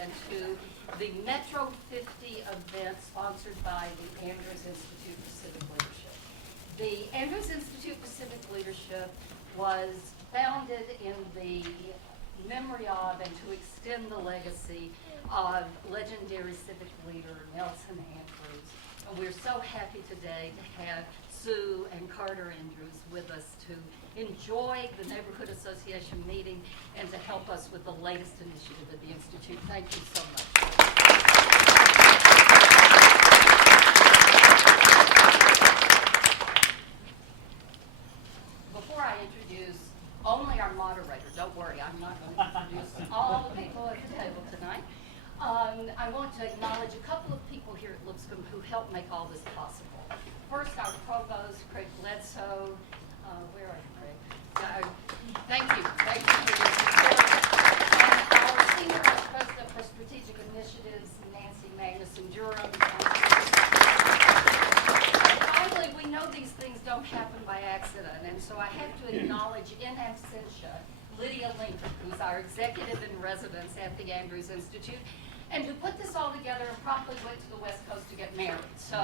and to the Metro 50 event sponsored by the Andrews Institute for Civic Leadership. The Andrews Institute for Civic Leadership was founded in the memory of and to extend the legacy of legendary civic leader Nelson Andrews. And we're so happy today to have Sue and Carter Andrews with us to enjoy the Neighborhood Association meeting and to help us with the latest initiative at the Institute. Thank you so much. Before I introduce only our moderator, don't worry, I'm not going to introduce all the people at the table tonight. I want to acknowledge a couple of people here at Lipscomb who helped make all this possible. First, our provost, Craig Bledsoe. Where are you, Craig? Thank you. Thank you for your support. And our Senior Vice President for Strategic Initiatives, Nancy Magnuson-Durham. Finally, we know these things don't happen by accident, and so I have to acknowledge in absentia Lydia Lincoln, who's our executive in residence at the Andrews Institute, and who put this all together and promptly went to the West Coast to get married. So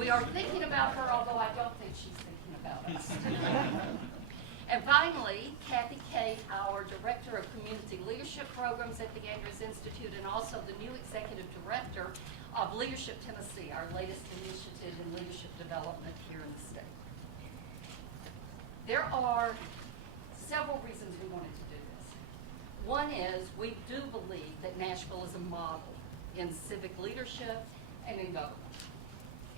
we are thinking about her, although I don't think she's thinking about us. And finally, Kathy Kate, our Director of Community Leadership Programs at the Andrews Institute, and also the new Executive Director of Leadership Tennessee, our latest initiative in leadership development here in the state. There are several reasons we wanted to do this. One is we do believe that Nashville is a model in civic leadership and in government.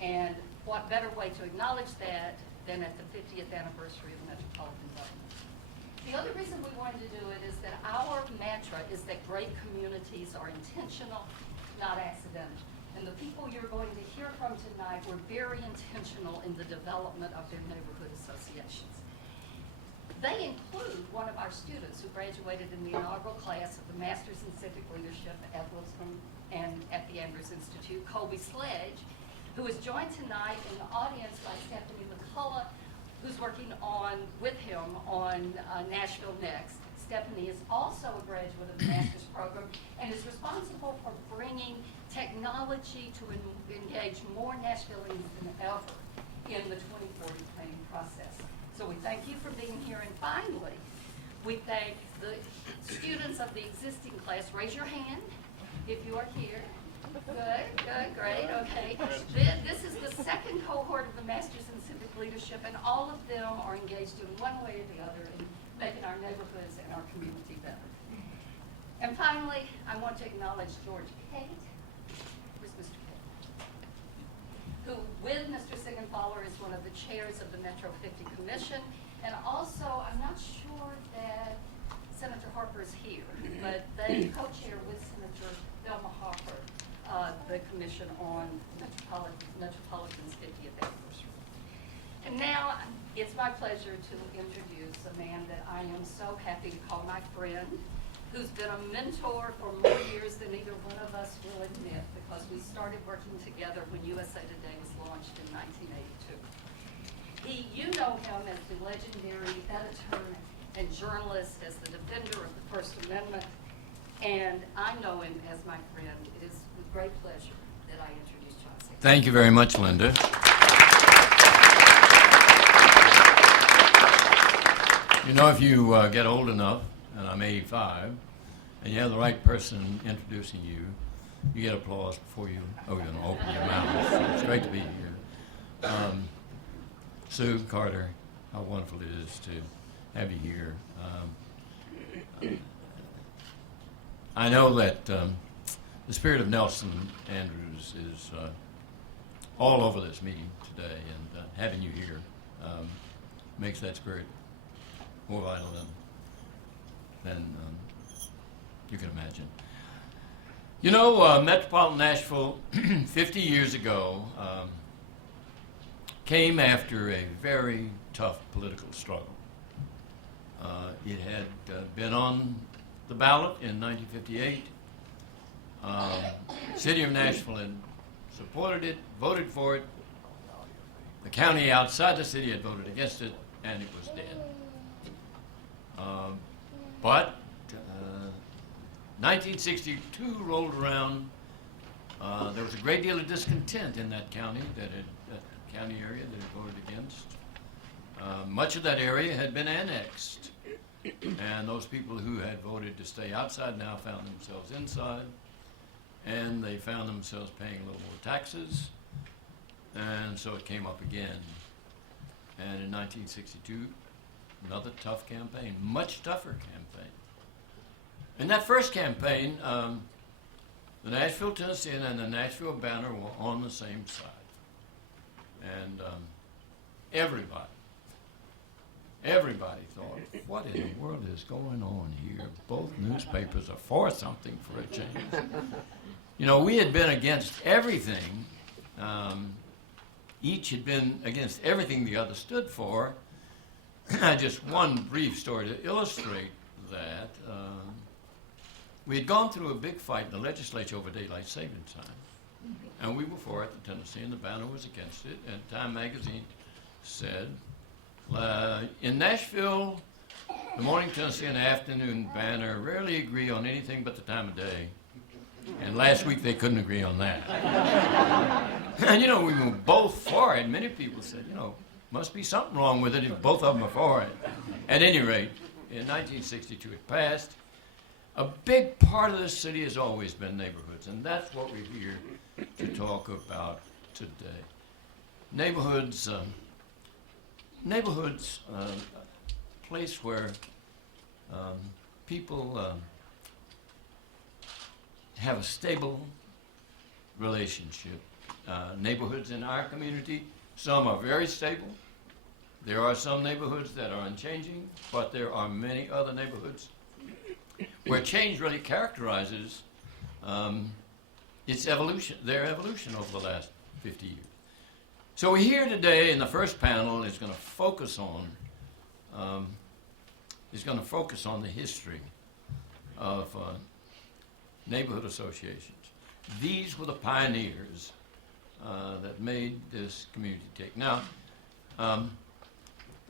And what better way to acknowledge that than at the 50th anniversary of metropolitan government. The other reason we wanted to do it is that our mantra is that great communities are intentional, not accidental. And the people you're going to hear from tonight were very intentional in the development of their neighborhood associations. They include one of our students who graduated in the inaugural class of the Masters in Civic Leadership at Lipscomb and at the Andrews Institute, Colby Sledge, who is joined tonight in the audience by Stephanie McCullough, who's working with him on Nashville Next. Stephanie is also a graduate of the master's program and is responsible for bringing technology to engage more Nashvilleians than ever in the 2040 planning process. So we thank you for being here. And finally, we thank the students of the existing class. Raise your hand if you are here. Good, great, okay. This is the second cohort of the Masters in Civic Leadership, and all of them are engaged in one way or the other in making our neighborhoods and our community better. And finally, I want to acknowledge George Cate. Where's Mr. Cate? Who, with Mr. Siegenthaler, is one of the chairs of the Metro 50 Commission, and also, I'm not sure that Senator Harper is here, but they co-chair with Senator Thelma Harper the Commission on Metropolitan's 50th anniversary. And now, it's my pleasure to introduce a man that I am so happy to call my friend, who's been a mentor for more years than either one of us will admit, because we started working together when USA Today was launched in 1982. You know him as the legendary editor and journalist, as the defender of the First Amendment, and I know him as my friend. It is with great pleasure that I introduce John Siegenthaler. Thank you very much, Linda. You know, if you get old enough, and I'm 85, and you have the right person introducing you, you get applause before you open your mouth. So it's great to be here. Sue, Carter, how wonderful it is to have you here. I know that the spirit of Nelson Andrews is all over this meeting today, and having you here makes that spirit more vital than you can imagine. You know, Metropolitan Nashville 50 years ago came after a very tough political struggle. It had been on the ballot in 1958. City of Nashville had supported it, voted for it. The county outside the city had voted against it, and it was dead. But 1962 rolled around. There was a great deal of discontent in that county, that county area that had voted against. Much of that area had been annexed, and those people who had voted to stay outside now found themselves inside, and they found themselves paying a little more taxes, and so it came up again. And in 1962, another tough campaign, much tougher campaign. In that first campaign, the Nashville Tennessean and the Nashville Banner were on the same side. And everybody thought, what in the world is going on here? Both newspapers are for something for a change. You know, we had been against everything. Each had been against everything the other stood for. Just one brief story to illustrate that. We had gone through a big fight in the legislature over daylight savings time. And we were for it, the Tennessee, and the Banner was against it. And Time magazine said, in Nashville, the Morning Tennessee and the Afternoon Banner rarely agree on anything but the time of day. And last week they couldn't agree on that. And you know, we were both for it. Many people said, you know, must be something wrong with it if both of them are for it. At any rate, in 1962 it passed. A big part of this city has always been neighborhoods, and that's what we're here to talk about today. Neighborhoods, a place where people have a stable relationship. Neighborhoods in our community, some are very stable. There are some neighborhoods that are unchanging, but there are many other neighborhoods where change really characterizes its evolution, their evolution over the last 50 years. So we're here today, and the first panel is going to focus on the history of neighborhood associations. These were the pioneers that made this community tick. Now,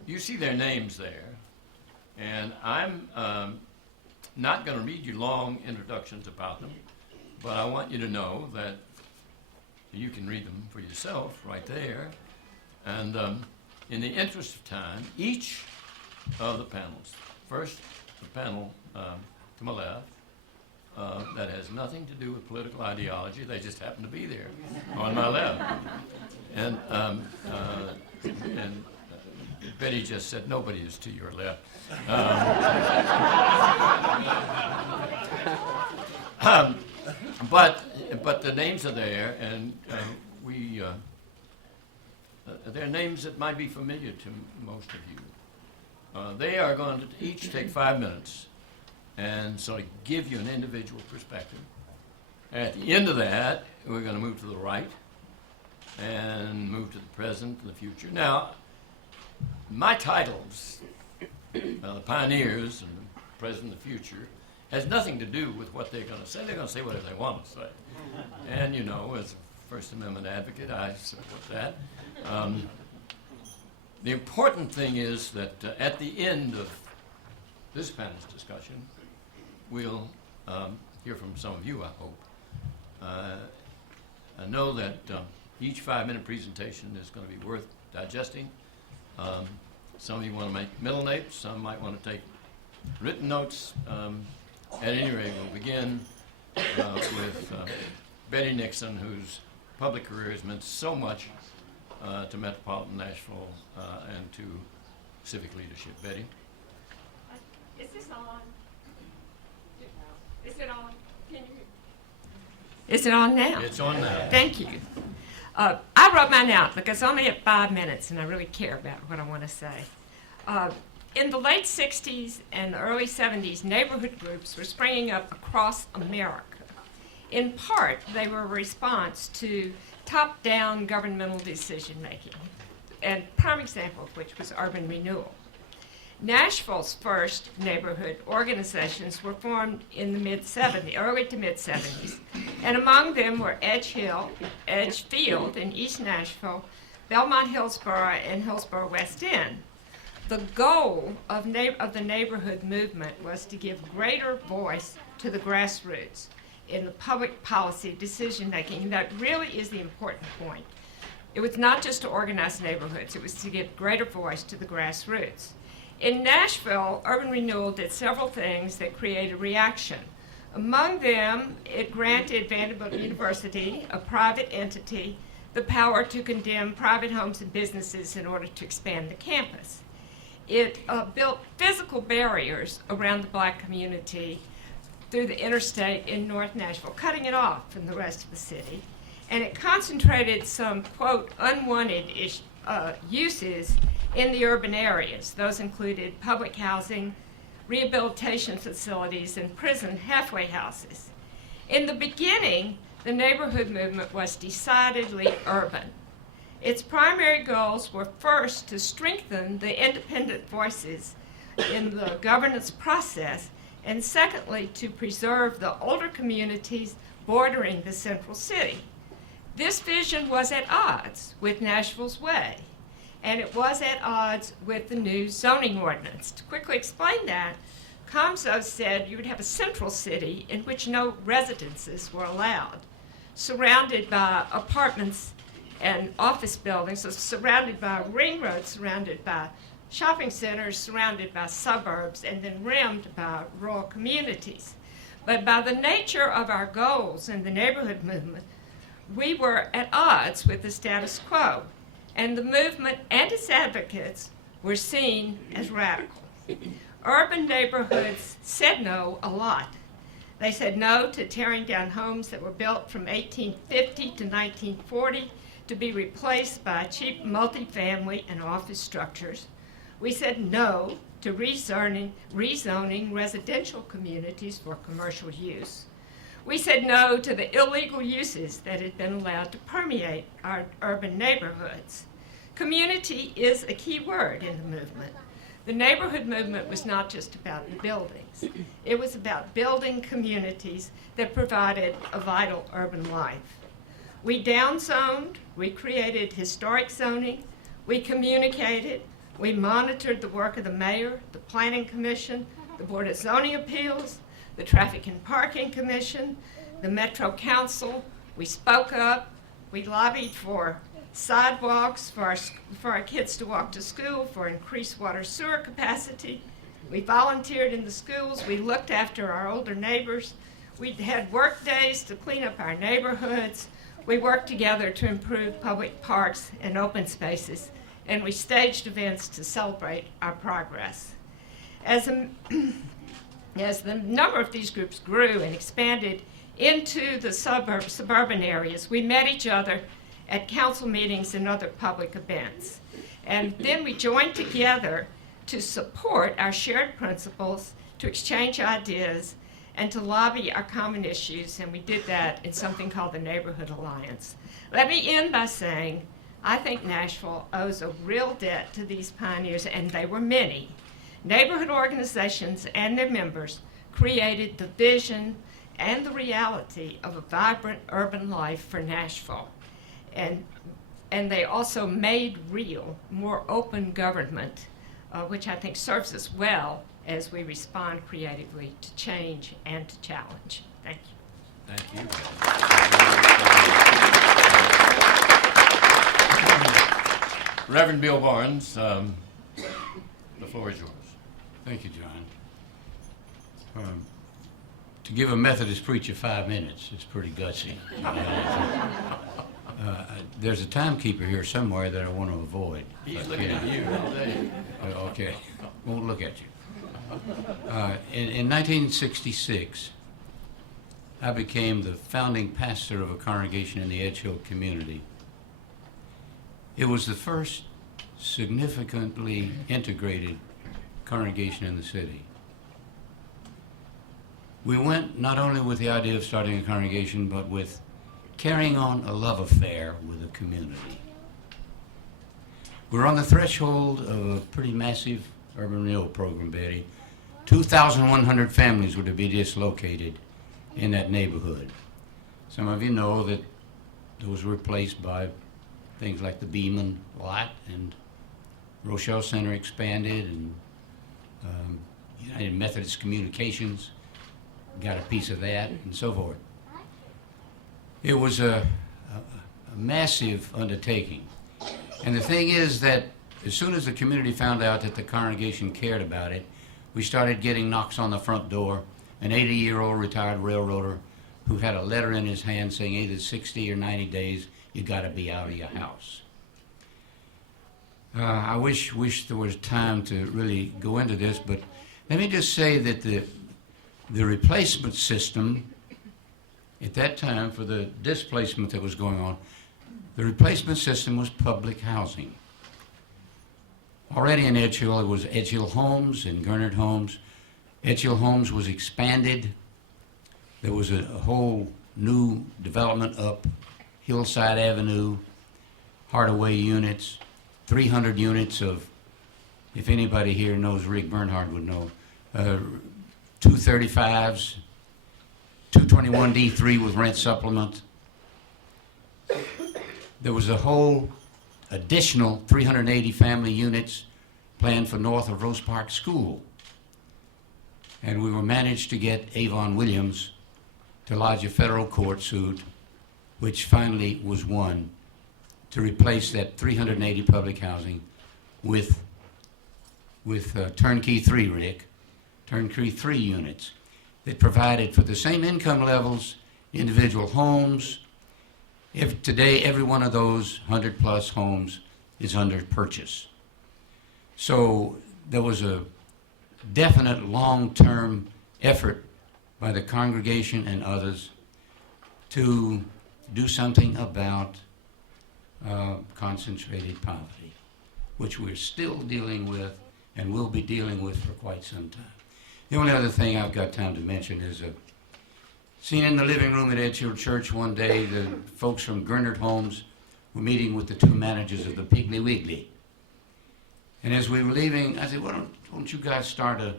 you see their names there, and I'm not going to read you long introductions about them, but I want you to know that you can read them for yourself right there. And in the interest of time, each of the panels, first the panel to my left, that has nothing to do with political ideology, they just happen to be there on my left. And Betty just said, nobody is to your left. But the names are there, and they're names that might be familiar to most of you. They are going to each take 5 minutes and sort of give you an individual perspective. At the end of that, we're going to move to the right and move to the present and the future. Now, my titles, the pioneers and the present and the future, has nothing to do with what they're going to say. They're going to say whatever they want to say. And, you know, as a First Amendment advocate, I support that. The important thing is that at the end of this panel's discussion, we'll hear from some of you, I hope. I know that each 5-minute presentation is going to be worth digesting. Some of you want to make mental notes, some might want to take written notes. At any rate, we'll begin with Betty Nixon, whose public career has meant so much to metropolitan Nashville and to civic leadership. Betty? Is this on? Is it on? Can you? Is it on now? It's on now. Thank you. I wrote mine out because I only have 5 minutes and I really care about what I want to say. In the late 60s and early 70s, neighborhood groups were springing up across America. In part, they were a response to top-down governmental decision-making, and prime example of which was urban renewal. Nashville's first neighborhood organizations were formed in the mid-70s, early to mid-70s, and among them were Edgefield in East Nashville, Belmont Hillsborough, and Hillsborough West End. The goal of the neighborhood movement was to give greater voice to the grassroots in the public policy decision-making. That really is the important point. It was not just to organize neighborhoods, it was to give greater voice to the grassroots. In Nashville, urban renewal did several things that created reaction. Among them, it granted Vanderbilt University, a private entity, the power to condemn private homes and businesses in order to expand the campus. It built physical barriers around the black community through the interstate in North Nashville, cutting it off from the rest of the city. And it concentrated some, quote, unwanted uses in the urban areas. Those included public housing, rehabilitation facilities, and prison halfway houses. In the beginning, the neighborhood movement was decidedly urban. Its primary goals were first to strengthen the independent voices in the governance process, and secondly, to preserve the older communities bordering the central city. This vision was at odds with Nashville's way, and it was at odds with the new zoning ordinance. To quickly explain that, Comzo said you would have a central city in which no residences were allowed, surrounded by apartments and office buildings, so surrounded by a ring road, surrounded by shopping centers, surrounded by suburbs, and then rimmed by rural communities. But by the nature of our goals in the neighborhood movement, we were at odds with the status quo, and the movement and its advocates were seen as radical. Urban neighborhoods said no a lot. They said no to tearing down homes that were built from 1850 to 1940 to be replaced by cheap multifamily and office structures. We said no to rezoning residential communities for commercial use. We said no to the illegal uses that had been allowed to permeate our urban neighborhoods. Community is a key word in the movement. The neighborhood movement was not just about the buildings. It was about building communities that provided a vital urban life. We downzoned, we created historic zoning, we communicated, we monitored the work of the mayor, the planning commission, the board of zoning appeals, the traffic and parking commission, the metro council. We spoke up, we lobbied for sidewalks for our kids to walk to school, for increased water sewer capacity. We volunteered in the schools, we looked after our older neighbors, we had work days to clean up our neighborhoods. We worked together to improve public parks and open spaces, and we staged events to celebrate our progress. As the number of these groups grew and expanded into the suburban areas, we met each other at council meetings and other public events. And then we joined together to support our shared principles, to exchange ideas, and to lobby our common issues, and we did that in something called the Neighborhood Alliance. Let me end by saying I think Nashville owes a real debt to these pioneers, and they were many. Neighborhood organizations and their members created the vision and the reality of a vibrant urban life for Nashville. And they also made real more open government, which I think serves us well as we respond creatively to change and to challenge. Thank you. Thank you. Reverend Bill Barnes, the floor is yours. Thank you, John. To give a Methodist preacher 5 minutes is pretty gutsy. There's a timekeeper here somewhere that I want to avoid. He's looking at you all day. Okay, won't look at you. In 1966, I became the founding pastor of a congregation in the Edge Hill community. It was the first significantly integrated congregation in the city. We went not only with the idea of starting a congregation, but with carrying on a love affair with the community. We're on the threshold of a pretty massive urban renewal program, Betty. 2,100 families were to be dislocated in that neighborhood. Some of you know that those were replaced by things like the Beeman lot and Rochelle Center expanded, and United Methodist Communications got a piece of that, and so forth. It was a massive undertaking. And the thing is that as soon as the community found out that the congregation cared about it, we started getting knocks on the front door. An 80-year-old retired railroader who had a letter in his hand saying either 60 or 90 days, you got to be out of your house. I wish there was time to really go into this, but let me just say that the replacement system at that time for the displacement that was going on, the replacement system was public housing. Already in Edge Hill, it was Edge Hill Homes and Gernert Homes. Edge Hill Homes was expanded. There was a whole new development up Hillside Avenue, Hardaway units, 300 units of, if anybody here knows Rick Bernhard would know, 235s, 221D3 with rent supplement. There was a whole additional 380 family units planned for north of Rose Park School. And we were managed to get Avon Williams to lodge a federal court suit, which finally was won, to replace that 380 public housing with Turnkey 3, Rick, Turnkey 3 units that provided for the same income levels, individual homes. If today every one of those 100-plus homes is under purchase. So there was a definite long-term effort by the congregation and others to do something about concentrated poverty, which we're still dealing with and will be dealing with for quite some time. The only other thing I've got time to mention is seen in the living room at Edge Hill Church one day, the folks from Gernert Homes were meeting with the two managers of the Piggly Wiggly. And as we were leaving, I said, well, don't you guys start a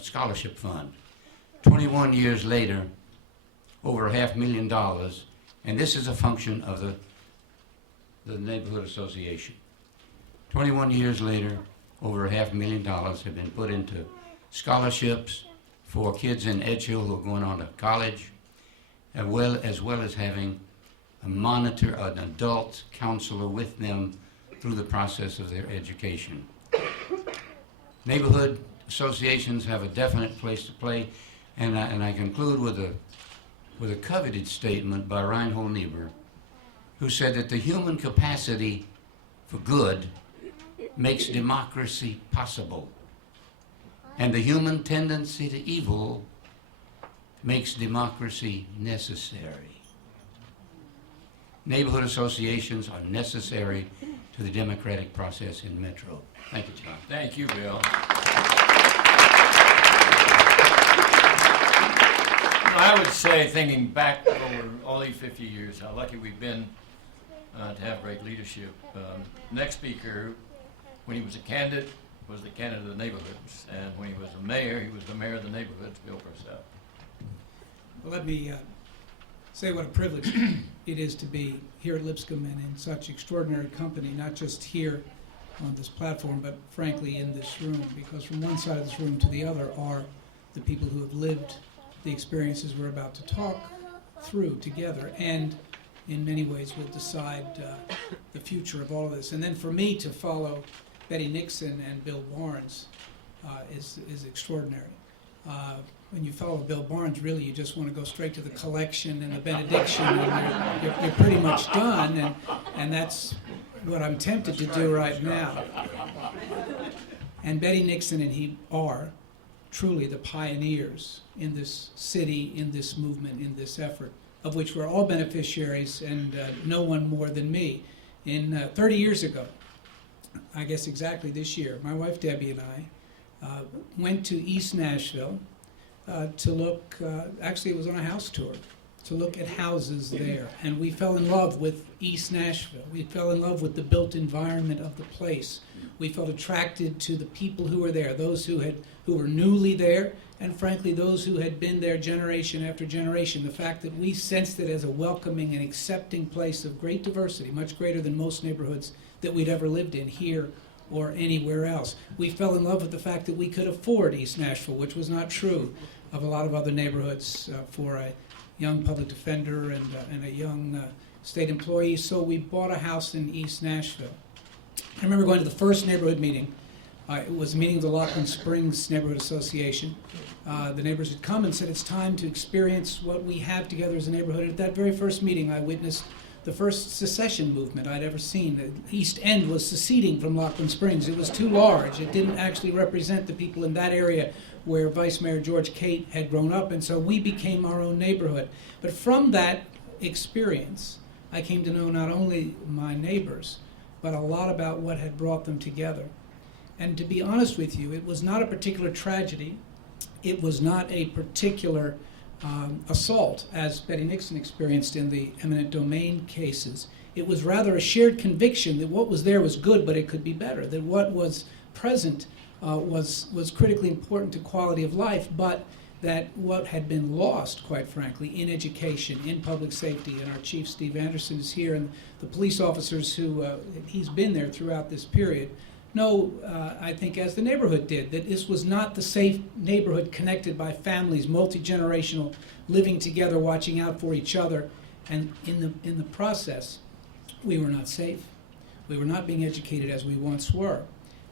scholarship fund? 21 years later, over $500,000, and this is a function of the neighborhood association. 21 years later, over $500,000 have been put into scholarships for kids in Edge Hill who are going on to college, as well as having a monitor, an adult counselor with them through the process of their education. Neighborhood associations have a definite place to play, and I conclude with a coveted statement by Reinhold Niebuhr, who said that the human capacity for good makes democracy possible, and the human tendency to evil makes democracy necessary. Neighborhood associations are necessary to the democratic process in Metro. Thank you, John. Thank you, Bill. I would say, thinking back over all these 50 years, how lucky we've been to have great leadership. Next speaker, when he was a candidate, was the candidate of the neighborhoods, and when he was a mayor, he was the mayor of the neighborhoods, Bill Purcell. Well, let me say what a privilege it is to be here at Lipscomb and in such extraordinary company, not just here on this platform, but frankly in this room, because from one side of this room to the other are the people who have lived the experiences we're about to talk through together, and in many ways will decide the future of all of this. And then for me to follow Betty Nixon and Bill Barnes is extraordinary. When you follow Bill Barnes, really you just want to go straight to the collection and the benediction, and you're pretty much done, and that's what I'm tempted to do right now. And Betty Nixon and he are truly the pioneers in this city, in this movement, in this effort, of which we're all beneficiaries, and no one more than me. 30 years ago, I guess exactly this year, my wife Debbie and I went to East Nashville to look, actually it was on a house tour, to look at houses there. And we fell in love with East Nashville. We fell in love with the built environment of the place. We felt attracted to the people who were there, those who were newly there, and frankly those who had been there generation after generation, the fact that we sensed it as a welcoming and accepting place of great diversity, much greater than most neighborhoods that we'd ever lived in here or anywhere else. We fell in love with the fact that we could afford East Nashville, which was not true of a lot of other neighborhoods for a young public defender and a young state employee, so we bought a house in East Nashville. I remember going to the first neighborhood meeting. It was a meeting of the Lipscomb Springs Neighborhood Association. The neighbors had come and said, it's time to experience what we have together as a neighborhood. At that very first meeting, I witnessed the first secession movement I'd ever seen. The East End was seceding from Lipscomb Springs. It was too large. It didn't actually represent the people in that area where Vice Mayor George Cate had grown up, and so we became our own neighborhood. But from that experience, I came to know not only my neighbors, but a lot about what had brought them together. And to be honest with you, it was not a particular tragedy. It was not a particular assault, as Betty Nixon experienced in the eminent domain cases. It was rather a shared conviction that what was there was good, but it could be better, that what was present was critically important to quality of life, but that what had been lost, quite frankly, in education, in public safety, and our chief, Steve Anderson, is here, and the police officers who, he's been there throughout this period, know, I think, as the neighborhood did, that this was not the safe neighborhood connected by families, multi-generational, living together, watching out for each other, and in the process, we were not safe. We were not being educated as we once were.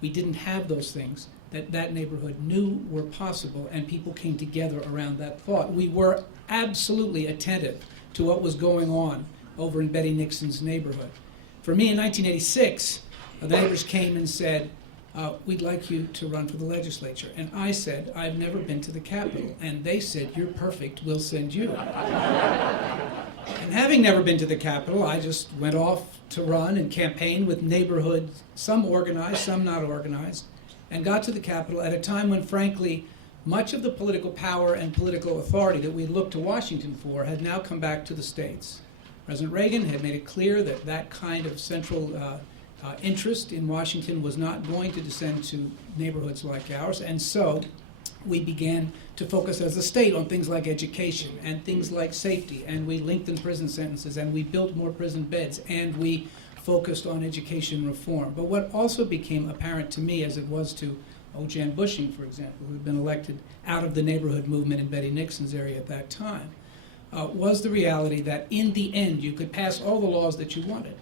We didn't have those things that neighborhood knew were possible, and people came together around that thought. We were absolutely attentive to what was going on over in Betty Nixon's neighborhood. For me, in 1986, the neighbors came and said, we'd like you to run for the legislature. And I said, I've never been to the Capitol. And they said, you're perfect, we'll send you. And having never been to the Capitol, I just went off to run and campaign with neighborhoods, some organized, some not organized, and got to the Capitol at a time when, frankly, much of the political power and political authority that we looked to Washington for had now come back to the states. President Reagan had made it clear that that kind of central interest in Washington was not going to descend to neighborhoods like ours, and so we began to focus as a state on things like education and things like safety, and we lengthened prison sentences, and we built more prison beds, and we focused on education reform. But what also became apparent to me, as it was to Jan Bushing, for example, who had been elected out of the neighborhood movement in Betty Nixon's area at that time, was the reality that in the end you could pass all the laws that you wanted.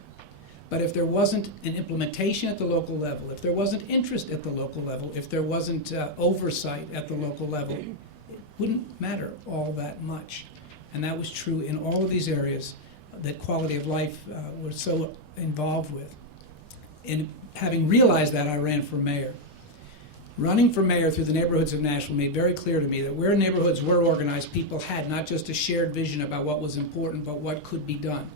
But if there wasn't an implementation at the local level, if there wasn't interest at the local level, if there wasn't oversight at the local level, it wouldn't matter all that much. And that was true in all of these areas that quality of life was so involved with. And having realized that, I ran for mayor. Running for mayor through the neighborhoods of Nashville made very clear to me that where neighborhoods were organized, people had not just a shared vision about what was important, but what could be done.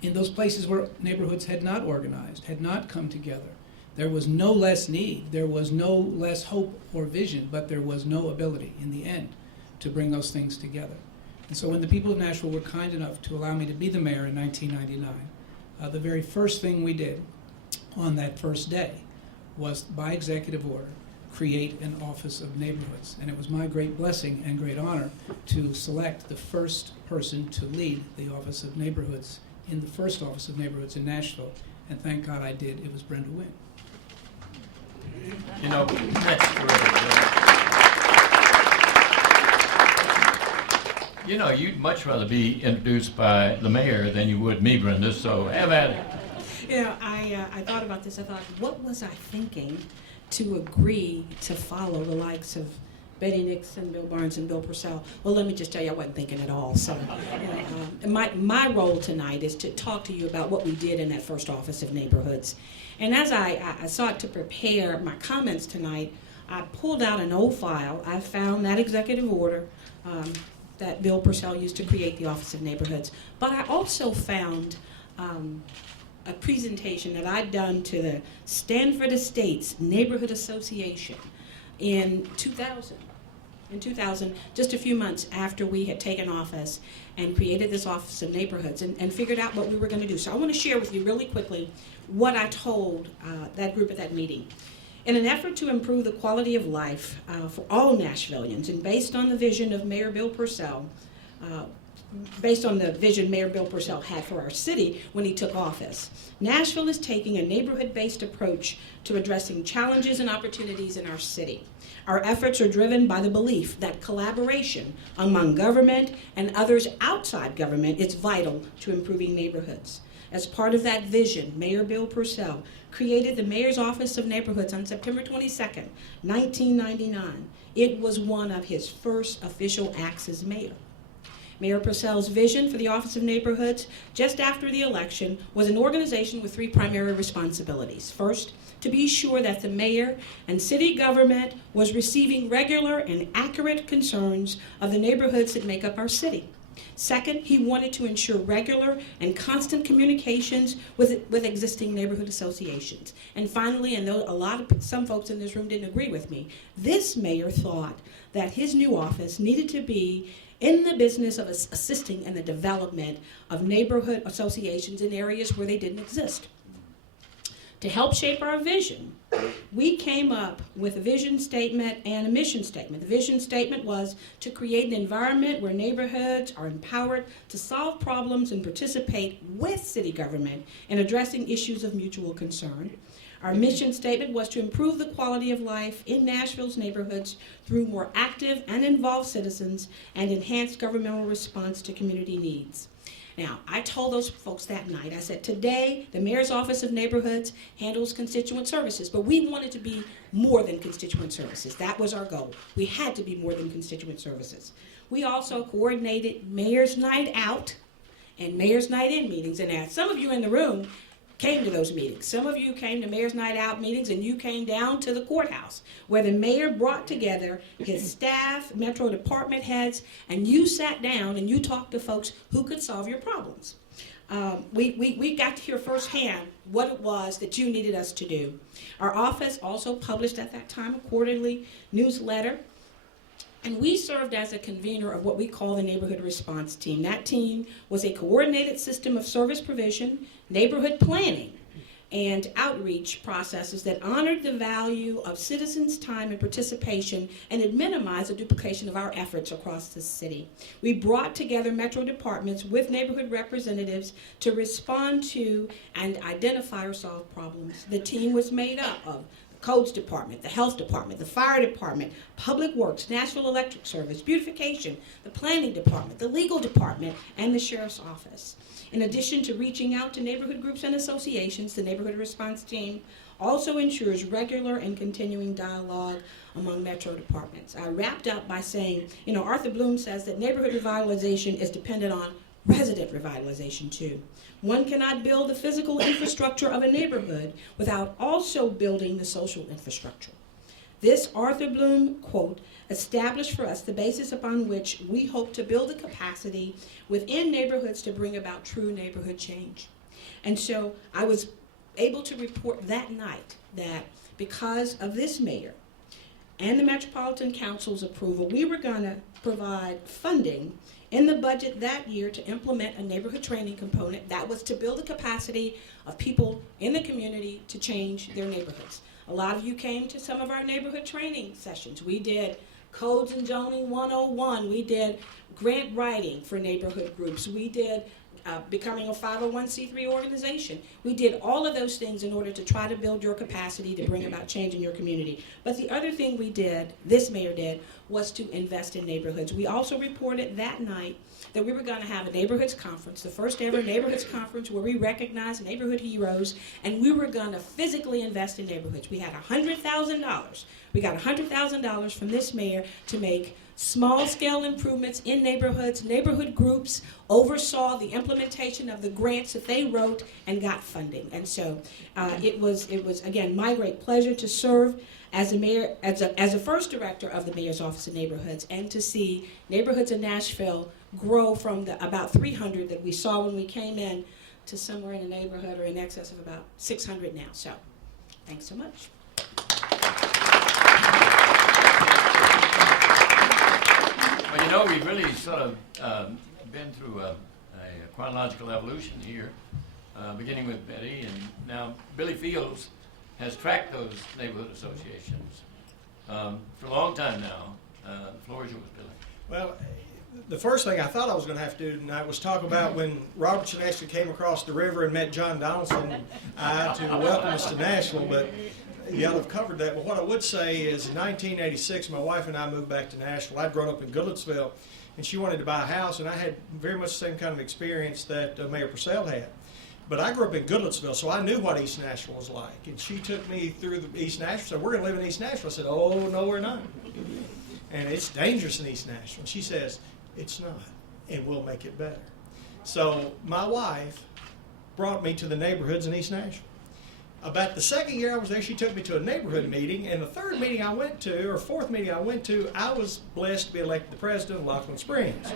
In those places where neighborhoods had not organized, had not come together, there was no less need, there was no less hope or vision, but there was no ability in the end to bring those things together. And so when the people of Nashville were kind enough to allow me to be the mayor in 1999, the very first thing we did on that first day was, by executive order, create an Office of Neighborhoods. And it was my great blessing and great honor to select the first person to lead the Office of Neighborhoods in the first Office of Neighborhoods in Nashville, and thank God I did. It was Brenda Wynn. You know, that's great. You know, you'd much rather be introduced by the mayor than you would me, Brenda, so have at it. You know, I thought about this. I thought, what was I thinking to agree to follow the likes of Betty Nixon, Bill Barnes, and Bill Purcell? Well, let me just tell you, I wasn't thinking at all. So my role tonight is to talk to you about what we did in that first Office of Neighborhoods. And as I sought to prepare my comments tonight, I pulled out an old file. I found that executive order that Bill Purcell used to create the Office of Neighborhoods. But I also found a presentation that I'd done to the Stanford Estates Neighborhood Association in 2000. In 2000, just a few months after we had taken office and created this Office of Neighborhoods and figured out what we were going to do. So I want to share with you really quickly what I told that group at that meeting. In an effort to improve the quality of life for all Nashvillians, and based on the vision of Mayor Bill Purcell, had for our city when he took office, Nashville is taking a neighborhood-based approach to addressing challenges and opportunities in our city. Our efforts are driven by the belief that collaboration among government and others outside government is vital to improving neighborhoods. As part of that vision, Mayor Bill Purcell created the Mayor's Office of Neighborhoods on September 22nd, 1999. It was one of his first official acts as mayor. Mayor Purcell's vision for the Office of Neighborhoods just after the election was an organization with three primary responsibilities. First, to be sure that the mayor and city government was receiving regular and accurate concerns of the neighborhoods that make up our city. Second, he wanted to ensure regular and constant communications with existing neighborhood associations. And finally, and though some folks in this room didn't agree with me, this mayor thought that his new office needed to be in the business of assisting in the development of neighborhood associations in areas where they didn't exist. To help shape our vision, we came up with a vision statement and a mission statement. The vision statement was to create an environment where neighborhoods are empowered to solve problems and participate with city government in addressing issues of mutual concern. Our mission statement was to improve the quality of life in Nashville's neighborhoods through more active and involved citizens and enhanced governmental response to community needs. Now, I told those folks that night, I said, today, the Mayor's Office of Neighborhoods handles constituent services, but we wanted to be more than constituent services. That was our goal. We had to be more than constituent services. We also coordinated Mayor's Night Out and Mayor's Night In meetings, and some of you in the room came to those meetings. Some of you came to Mayor's Night Out meetings, and you came down to the courthouse where the mayor brought together his staff, metro department heads, and you sat down and you talked to folks who could solve your problems. We got to hear firsthand what it was that you needed us to do. Our office also published at that time a quarterly newsletter, and we served as a convener of what we call the Neighborhood Response Team. That team was a coordinated system of service provision, neighborhood planning, and outreach processes that honored the value of citizens' time and participation and had minimized the duplication of our efforts across the city. We brought together metro departments with neighborhood representatives to respond to and identify or solve problems. The team was made up of Codes Department, the Health Department, the Fire Department, Public Works, Nashville Electric Service, Beautification, the Planning Department, the Legal Department, and the Sheriff's Office. In addition to reaching out to neighborhood groups and associations, the Neighborhood Response Team also ensures regular and continuing dialogue among metro departments. I wrapped up by saying, Arthur Bloom says that neighborhood revitalization is dependent on resident revitalization too. One cannot build the physical infrastructure of a neighborhood without also building the social infrastructure. This Arthur Bloom quote established for us the basis upon which we hope to build the capacity within neighborhoods to bring about true neighborhood change. And so I was able to report that night that because of this mayor and the Metropolitan Council's approval, we were going to provide funding in the budget that year to implement a neighborhood training component that was to build the capacity of people in the community to change their neighborhoods. A lot of you came to some of our neighborhood training sessions. We did Codes and Zoning 101. We did grant writing for neighborhood groups. We did becoming a 501c3 organization. We did all of those things in order to try to build your capacity to bring about change in your community. But the other thing we did, this mayor did, was to invest in neighborhoods. We also reported that night that we were going to have a neighborhoods conference, the first ever neighborhoods conference where we recognized neighborhood heroes, and we were going to physically invest in neighborhoods. We had $100,000. We got $100,000 from this mayor to make small-scale improvements in neighborhoods. Neighborhood groups oversaw the implementation of the grants that they wrote and got funding. And so it was again my great pleasure to serve as a mayor, as a first director of the Mayor's Office of Neighborhoods, and to see neighborhoods in Nashville grow from the about 300 that we saw when we came in to somewhere in the neighborhood or in excess of about 600 now. So, thanks so much. Well, we've really sort of been through a chronological evolution here, beginning with Betty, and now Billy Fields has tracked those neighborhood associations for a long time now. The floor is yours, Billy. Well, the first thing I thought I was going to have to do tonight was talk about when Robertson actually came across the river and met John Donaldson to welcome us to Nashville, but y'all have covered that. But what I would say is in 1986, my wife and I moved back to Nashville. I'd grown up in Goodlettsville, and she wanted to buy a house, and I had very much the same kind of experience that Mayor Purcell had. But I grew up in Goodlettsville, so I knew what East Nashville was like. And she took me through the East Nashville, said, we're going to live in East Nashville. I said, oh, no, we're not. And it's dangerous in East Nashville. And she says, it's not, and we'll make it better. So my wife brought me to the neighborhoods in East Nashville. About the second year I was there, she took me to a neighborhood meeting, and the third meeting I went to, or fourth meeting I went to, I was blessed to be elected the president of Laughlin Springs.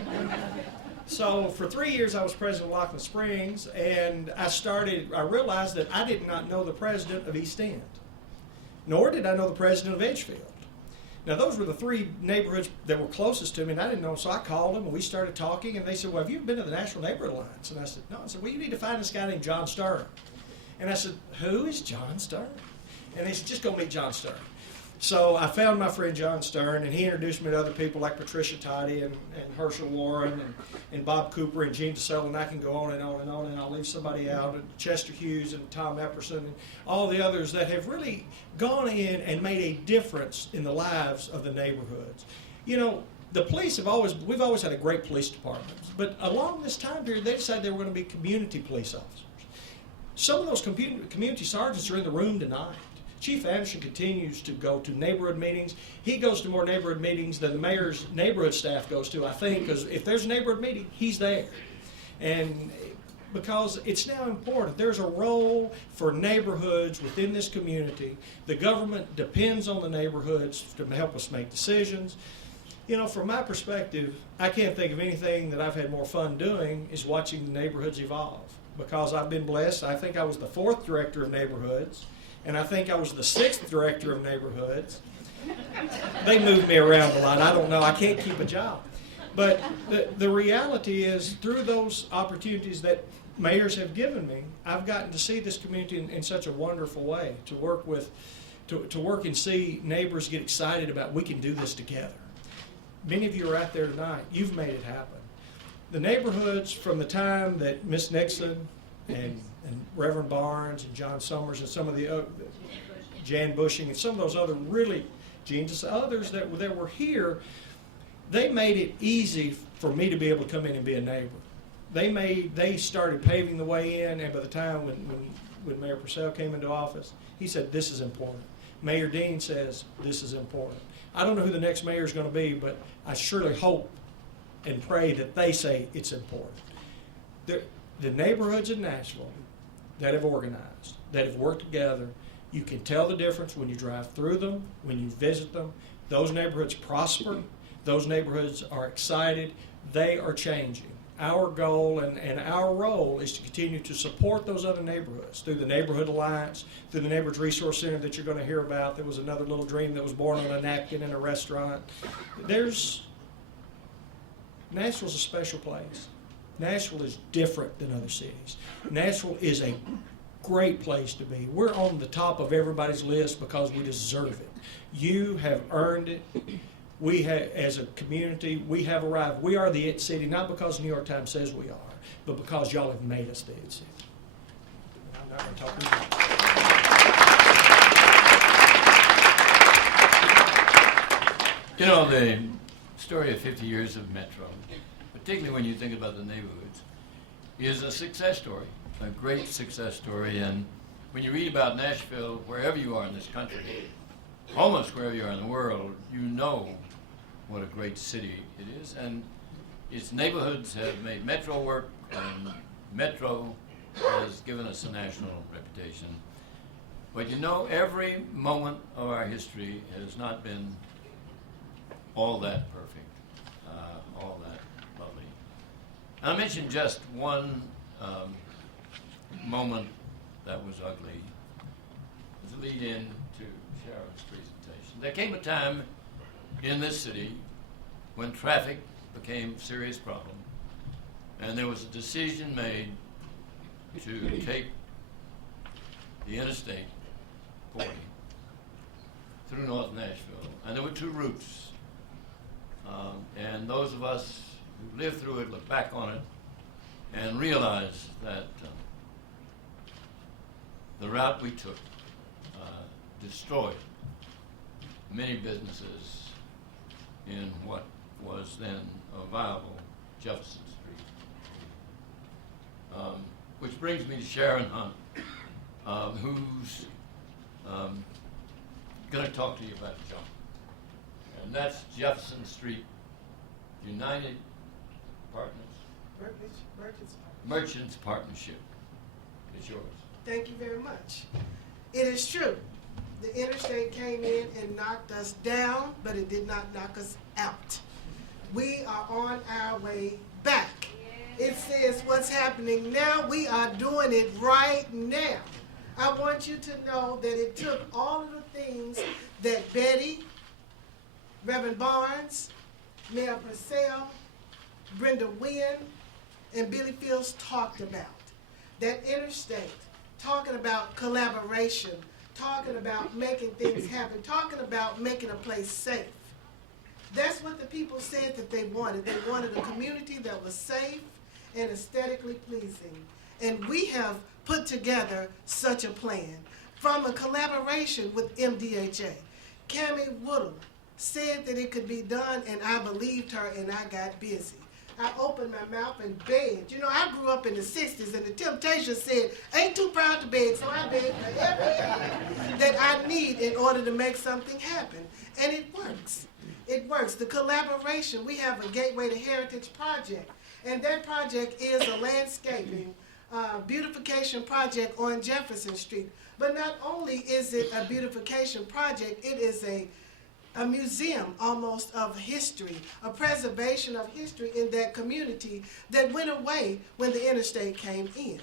So for 3 years I was president of Laughlin Springs, and I realized that I did not know the president of East End, nor did I know the president of Edgefield. Now those were the three neighborhoods that were closest to me, and I didn't know, so I called them and we started talking, and they said, well, have you been to the National Neighborhood Alliance? And I said, no. I said, well, you need to find this guy named John Stern. And I said, who is John Stern? And they said, just go meet John Stern. So I found my friend John Stern, and he introduced me to other people like Patricia Toddy and Herschel Warren and Bob Cooper and Gene DeSoto, and I can go on and on and on, and I'll leave somebody out, and Chester Hughes and Tom Epperson and all the others that have really gone in and made a difference in the lives of the neighborhoods. You know, the police we've always had a great police department, but along this time period they decided they were going to be community police officers. Some of those community sergeants are in the room tonight. Chief Anderson continues to go to neighborhood meetings. He goes to more neighborhood meetings than the mayor's neighborhood staff goes to, I think, because if there's a neighborhood meeting, he's there. And because it's now important, there's a role for neighborhoods within this community. The government depends on the neighborhoods to help us make decisions. You know, from my perspective, I can't think of anything that I've had more fun doing is watching the neighborhoods evolve. Because I've been blessed. I think I was the 4th director of neighborhoods, and I think I was the 6th director of neighborhoods. They moved me around a lot. I don't know. I can't keep a job. But the reality is, through those opportunities that mayors have given me, I've gotten to see this community in such a wonderful way, to work and see neighbors get excited about we can do this together. Many of you are out there tonight. You've made it happen. The neighborhoods, from the time that Miss Nixon and Reverend Barnes and John Summers and some of the Jan Bushing and some of those other really genius others that were here, they made it easy for me to be able to come in and be a neighbor. They started paving the way in, and by the time when Mayor Purcell came into office, he said, this is important. Mayor Dean says, this is important. I don't know who the next mayor is going to be, but I surely hope and pray that they say it's important. The neighborhoods in Nashville that have organized, that have worked together, you can tell the difference when you drive through them, when you visit them. Those neighborhoods prosper. Those neighborhoods are excited. They are changing. Our goal and our role is to continue to support those other neighborhoods through the Neighborhood Alliance, through the Neighborhoods Resource Center that you're going to hear about. There was another little dream that was born on a napkin in a restaurant. Nashville's a special place. Nashville is different than other cities. Nashville is a great place to be. We're on the top of everybody's list because we deserve it. You have earned it. We have, as a community, we have arrived. We are the it city, not because the New York Times says we are, but because y'all have made us the it city. I'm not going to talk about it. You know, the story of 50 years of Metro, particularly when you think about the neighborhoods, is a success story, a great success story. And when you read about Nashville, wherever you are in this country, almost wherever you are in the world, you know what a great city it is. And its neighborhoods have made Metro work, and Metro has given us a national reputation. But you know, every moment of our history has not been all that perfect, all that lovely. And I mentioned just one moment that was ugly as a lead-in to Sharon's presentation. There came a time in this city when traffic became a serious problem, and there was a decision made to take the interstate 40 through North Nashville. And there were two routes. And those of us who lived through it look back on it and realize that the route we took destroyed many businesses in what was then a viable Jefferson Street. Which brings me to Sharon Hunt, who's going to talk to you about jump. And that's Jefferson Street United Partners. Merchants Partnership. It's yours. Thank you very much. It is true. The interstate came in and knocked us down, but it did not knock us out. We are on our way back. It says what's happening now, we are doing it right now. I want you to know that it took all of the things that Betty, Reverend Barnes, Mayor Purcell, Brenda Wynn, and Billy Fields talked about. That interstate, talking about collaboration, talking about making things happen, talking about making a place safe. That's what the people said that they wanted. They wanted a community that was safe and aesthetically pleasing. And we have put together such a plan from a collaboration with MDHA. Cammie Woodall said that it could be done, and I believed her, and I got busy. I opened my mouth and begged. You know, I grew up in the 60s, and the Temptations said, ain't too proud to beg, so I begged for everything that I need in order to make something happen. And it works. It works. The collaboration, we have a Gateway to Heritage project, and that project is a landscaping beautification project on Jefferson Street. But not only is it a beautification project, it is a museum almost of history, a preservation of history in that community that went away when the interstate came in.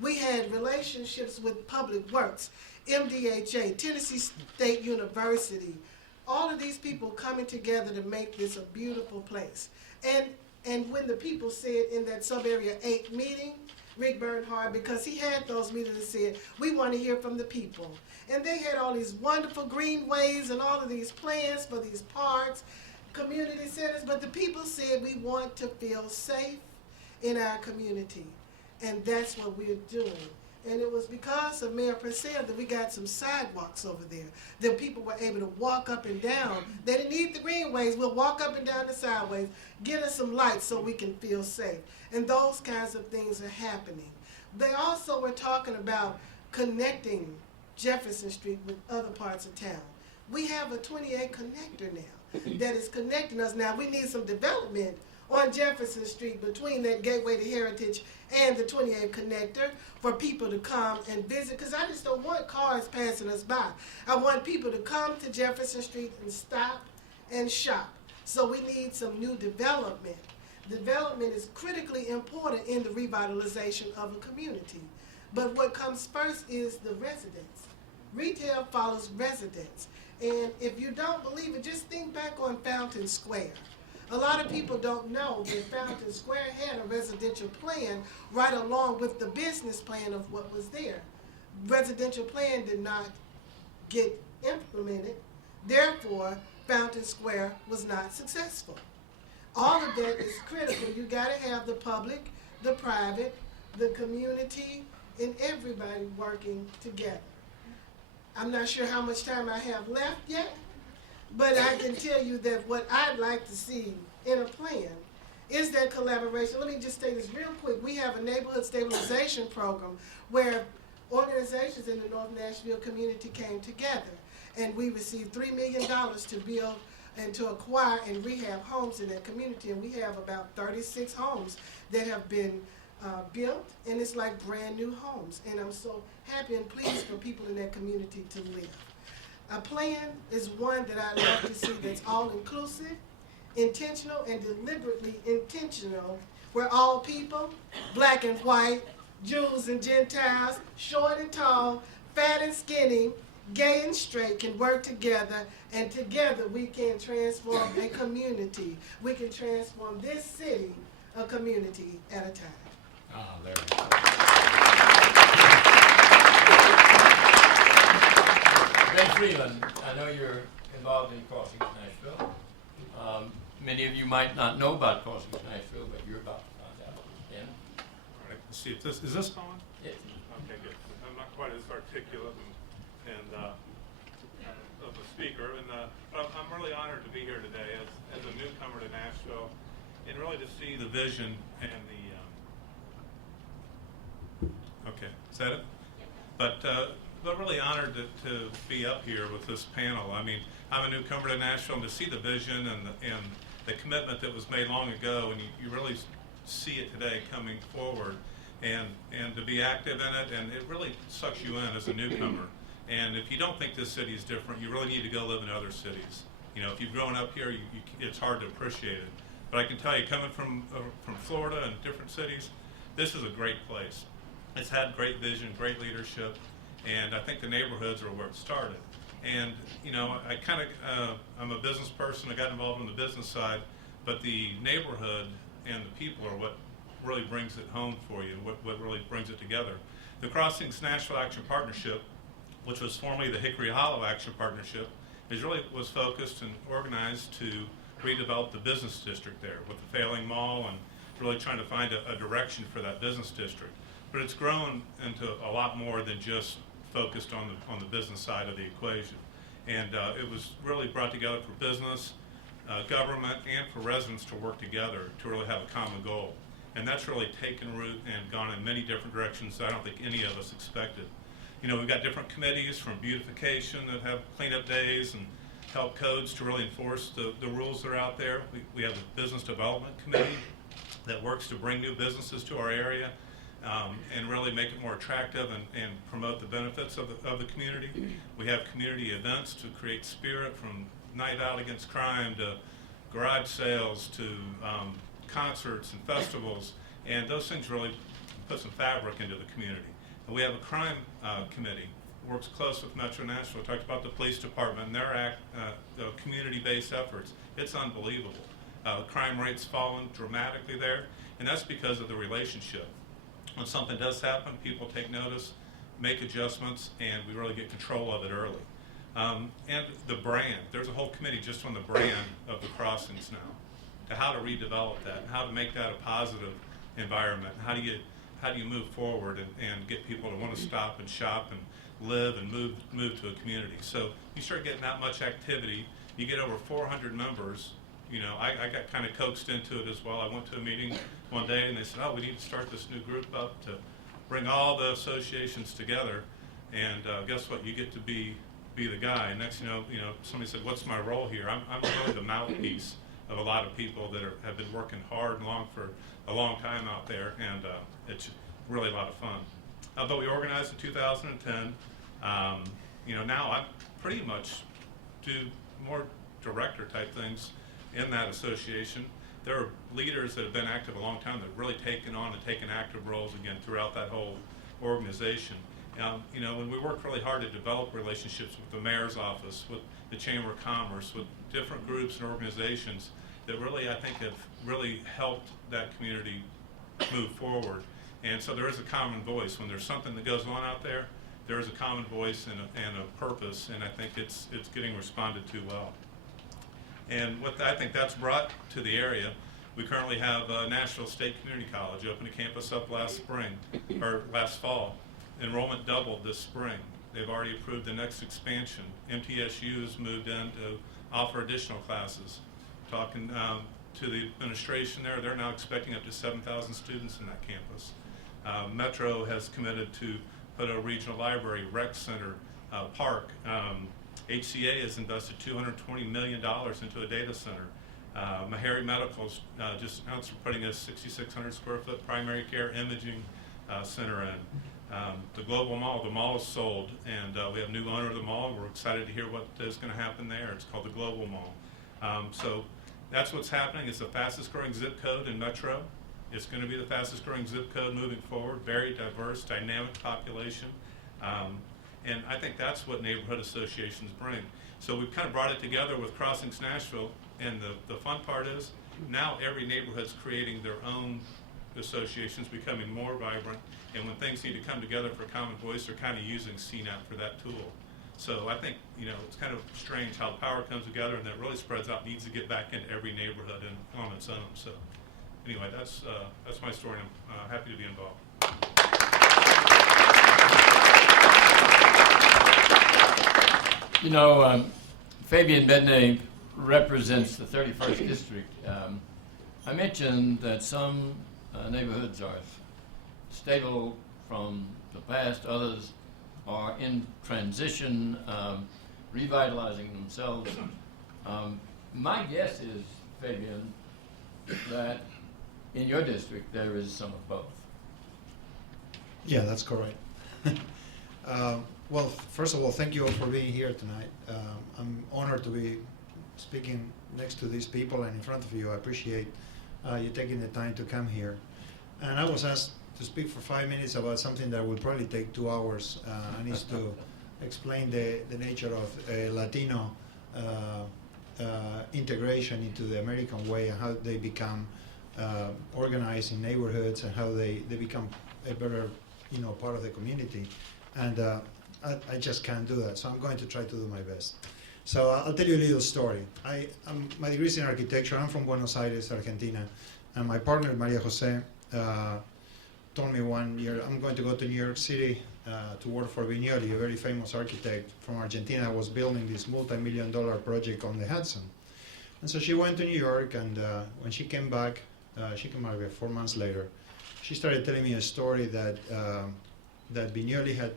We had relationships with Public Works, MDHA, Tennessee State University, all of these people coming together to make this a beautiful place. And when the people said in that Sub-Area 8 meeting, Rick Bernhard, because he had those meetings and said, we want to hear from the people. And they had all these wonderful greenways and all of these plans for these parks, community centers, but the people said we want to feel safe in our community. And that's what we're doing. And it was because of Mayor Purcell that we got some sidewalks over there, that people were able to walk up and down. They didn't need the greenways. We'll walk up and down the sideways, get us some lights so we can feel safe. And those kinds of things are happening. They also were talking about connecting Jefferson Street with other parts of town. We have a 28 connector now that is connecting us. Now we need some development on Jefferson Street between that Gateway to Heritage and the 28 connector for people to come and visit, because I just don't want cars passing us by. I want people to come to Jefferson Street and stop and shop. So we need some new development. Development is critically important in the revitalization of a community. But what comes first is the residents. Retail follows residents. And if you don't believe it, just think back on Fountain Square. A lot of people don't know that Fountain Square had a residential plan right along with the business plan of what was there. Residential plan did not get implemented. Therefore, Fountain Square was not successful. All of that is critical. You got to have the public, the private, the community, and everybody working together. I'm not sure how much time I have left yet, but I can tell you that what I'd like to see in a plan is that collaboration. Let me just say this real quick. We have a neighborhood stabilization program where organizations in the North Nashville community came together, and we received $3 million to build and to acquire and rehab homes in that community. And we have about 36 homes that have been built, and it's like brand new homes. And I'm so happy and pleased for people in that community to live. A plan is one that I love to see that's all-inclusive, intentional, and deliberately intentional, where all people, black and white, Jews and Gentiles, short and tall, fat and skinny, gay and straight can work together, and together we can transform a community. We can transform this city, a community at a time. Ah, there. Ben Freeman, I know you're involved in Crossings Nashville. Many of you might not know about Crossings Nashville, but you're about to find out. Ben? All right, let's see if this, is this on? Yes. Okay, good. I'm not quite as articulate and of a speaker, and but I'm really honored to be here today as a newcomer to Nashville, and really to see the vision and the. Okay, is that it? But really honored to be up here with this panel. I mean, I'm a newcomer to Nashville, and to see the vision and the commitment that was made long ago, and you really see it today coming forward, and to be active in it, and it really sucks you in as a newcomer. And if you don't think this city is different, you really need to go live in other cities. You know, if you've grown up here, it's hard to appreciate it. But I can tell you, coming from Florida and different cities, this is a great place. It's had great vision, great leadership, and I think the neighborhoods are where it started. And you know, I'm a business person. I got involved in the business side, but the neighborhood and the people are what really brings it home for you. What really brings it together. The Crossings Nashville Action Partnership, which was formerly the Hickory Hollow Action Partnership, was focused and organized to redevelop the business district there with the failing mall and really trying to find a direction for that business district. But it's grown into a lot more than just focused on the business side of the equation. And it was really brought together for business, government, and for residents to work together to really have a common goal. And that's really taken root and gone in many different directions that I don't think any of us expected. You know, we've got different committees from beautification that have cleanup days and help codes to really enforce the rules that are out there. We have a business development committee that works to bring new businesses to our area and really make it more attractive and promote the benefits of the community. We have community events to create spirit, from night out against crime to garage sales to concerts and festivals, and those things really put some fabric into the community. And we have a crime committee, works close with Metro Nashville. Talked about the police department and their the community-based efforts. It's unbelievable. Crime rates fallen dramatically there, and that's because of the relationship. When something does happen, people take notice, make adjustments, and we really get control of it early. And the brand, there's a whole committee just on the brand of the Crossings now, to how to redevelop that, how to make that a positive environment, how do you move forward and get people to want to stop and shop and live and move to a community. So you start getting that much activity, you get over 400 members. You know, I got kind of coaxed into it as well. I went to a meeting one day and they said, oh, we need to start this new group up to bring all the associations together. And guess what? You get to be the guy. And next, you know, somebody said, what's my role here? I'm really the mouthpiece of a lot of people that have been working hard and long for a long time out there, and it's really a lot of fun. But we organized in 2010. You know, now I pretty much do more director type things in that association. There are leaders that have been active a long time that have really taken on and taken active roles again throughout that whole organization. You know, when we work really hard to develop relationships with the mayor's office, with the Chamber of Commerce, with different groups and organizations that really, I think, have really helped that community move forward. And so there is a common voice. When there's something that goes on out there, there is a common voice and a purpose, and I think it's getting responded to well. And what I think that's brought to the area, we currently have Nashville State Community College opened a campus up last fall. Enrollment doubled this spring. They've already approved the next expansion. MTSU has moved in to offer additional classes. Talking to the administration there, they're now expecting up to 7,000 students in that campus. Metro has committed to put a regional library, rec center, park. HCA has invested $220 million into a data center. Meharry Medical's just announced we're putting a 6,600 square foot primary care imaging center in. The Global Mall, the mall is sold, and we have a new owner of the mall. We're excited to hear what is going to happen there. It's called the Global Mall. So that's what's happening. It's the fastest growing zip code in Metro. It's going to be the fastest growing zip code moving forward. Very diverse, dynamic population. And I think that's what neighborhood associations bring. So we've kind of brought it together with Crossings Nashville, and the fun part is now every neighborhood's creating their own associations, becoming more vibrant, and when things need to come together for a common voice, they're kind of using CNAP for that tool. So I think, it's kind of strange how the power comes together and that really spreads out, needs to get back into every neighborhood and on its own. So anyway, that's my story, and I'm happy to be involved. Fabian Bedney represents the 31st district. I mentioned that some neighborhoods are stable from the past, others are in transition, revitalizing themselves. My guess is, Fabian, that in your district there is some of both. Yeah, that's correct. Well, first of all, thank you all for being here tonight. I'm honored to be speaking next to these people and in front of you. I appreciate you taking the time to come here. And I was asked to speak for 5 minutes about something that will probably take 2 hours, and is to explain the nature of Latino integration into the American way and how they become organized in neighborhoods and how they become a better part of the community. And I just can't do that, so I'm going to try to do my best. So I'll tell you a little story. My degree is in architecture. I'm from Buenos Aires, Argentina, and my partner, Maria Jose, told me one year, I'm going to go to New York City to work for Vignoli, a very famous architect from Argentina who was building this multi-million-dollar project on the Hudson. And so she went to New York, and when she came back about 4 months later, she started telling me a story that Vignoli had,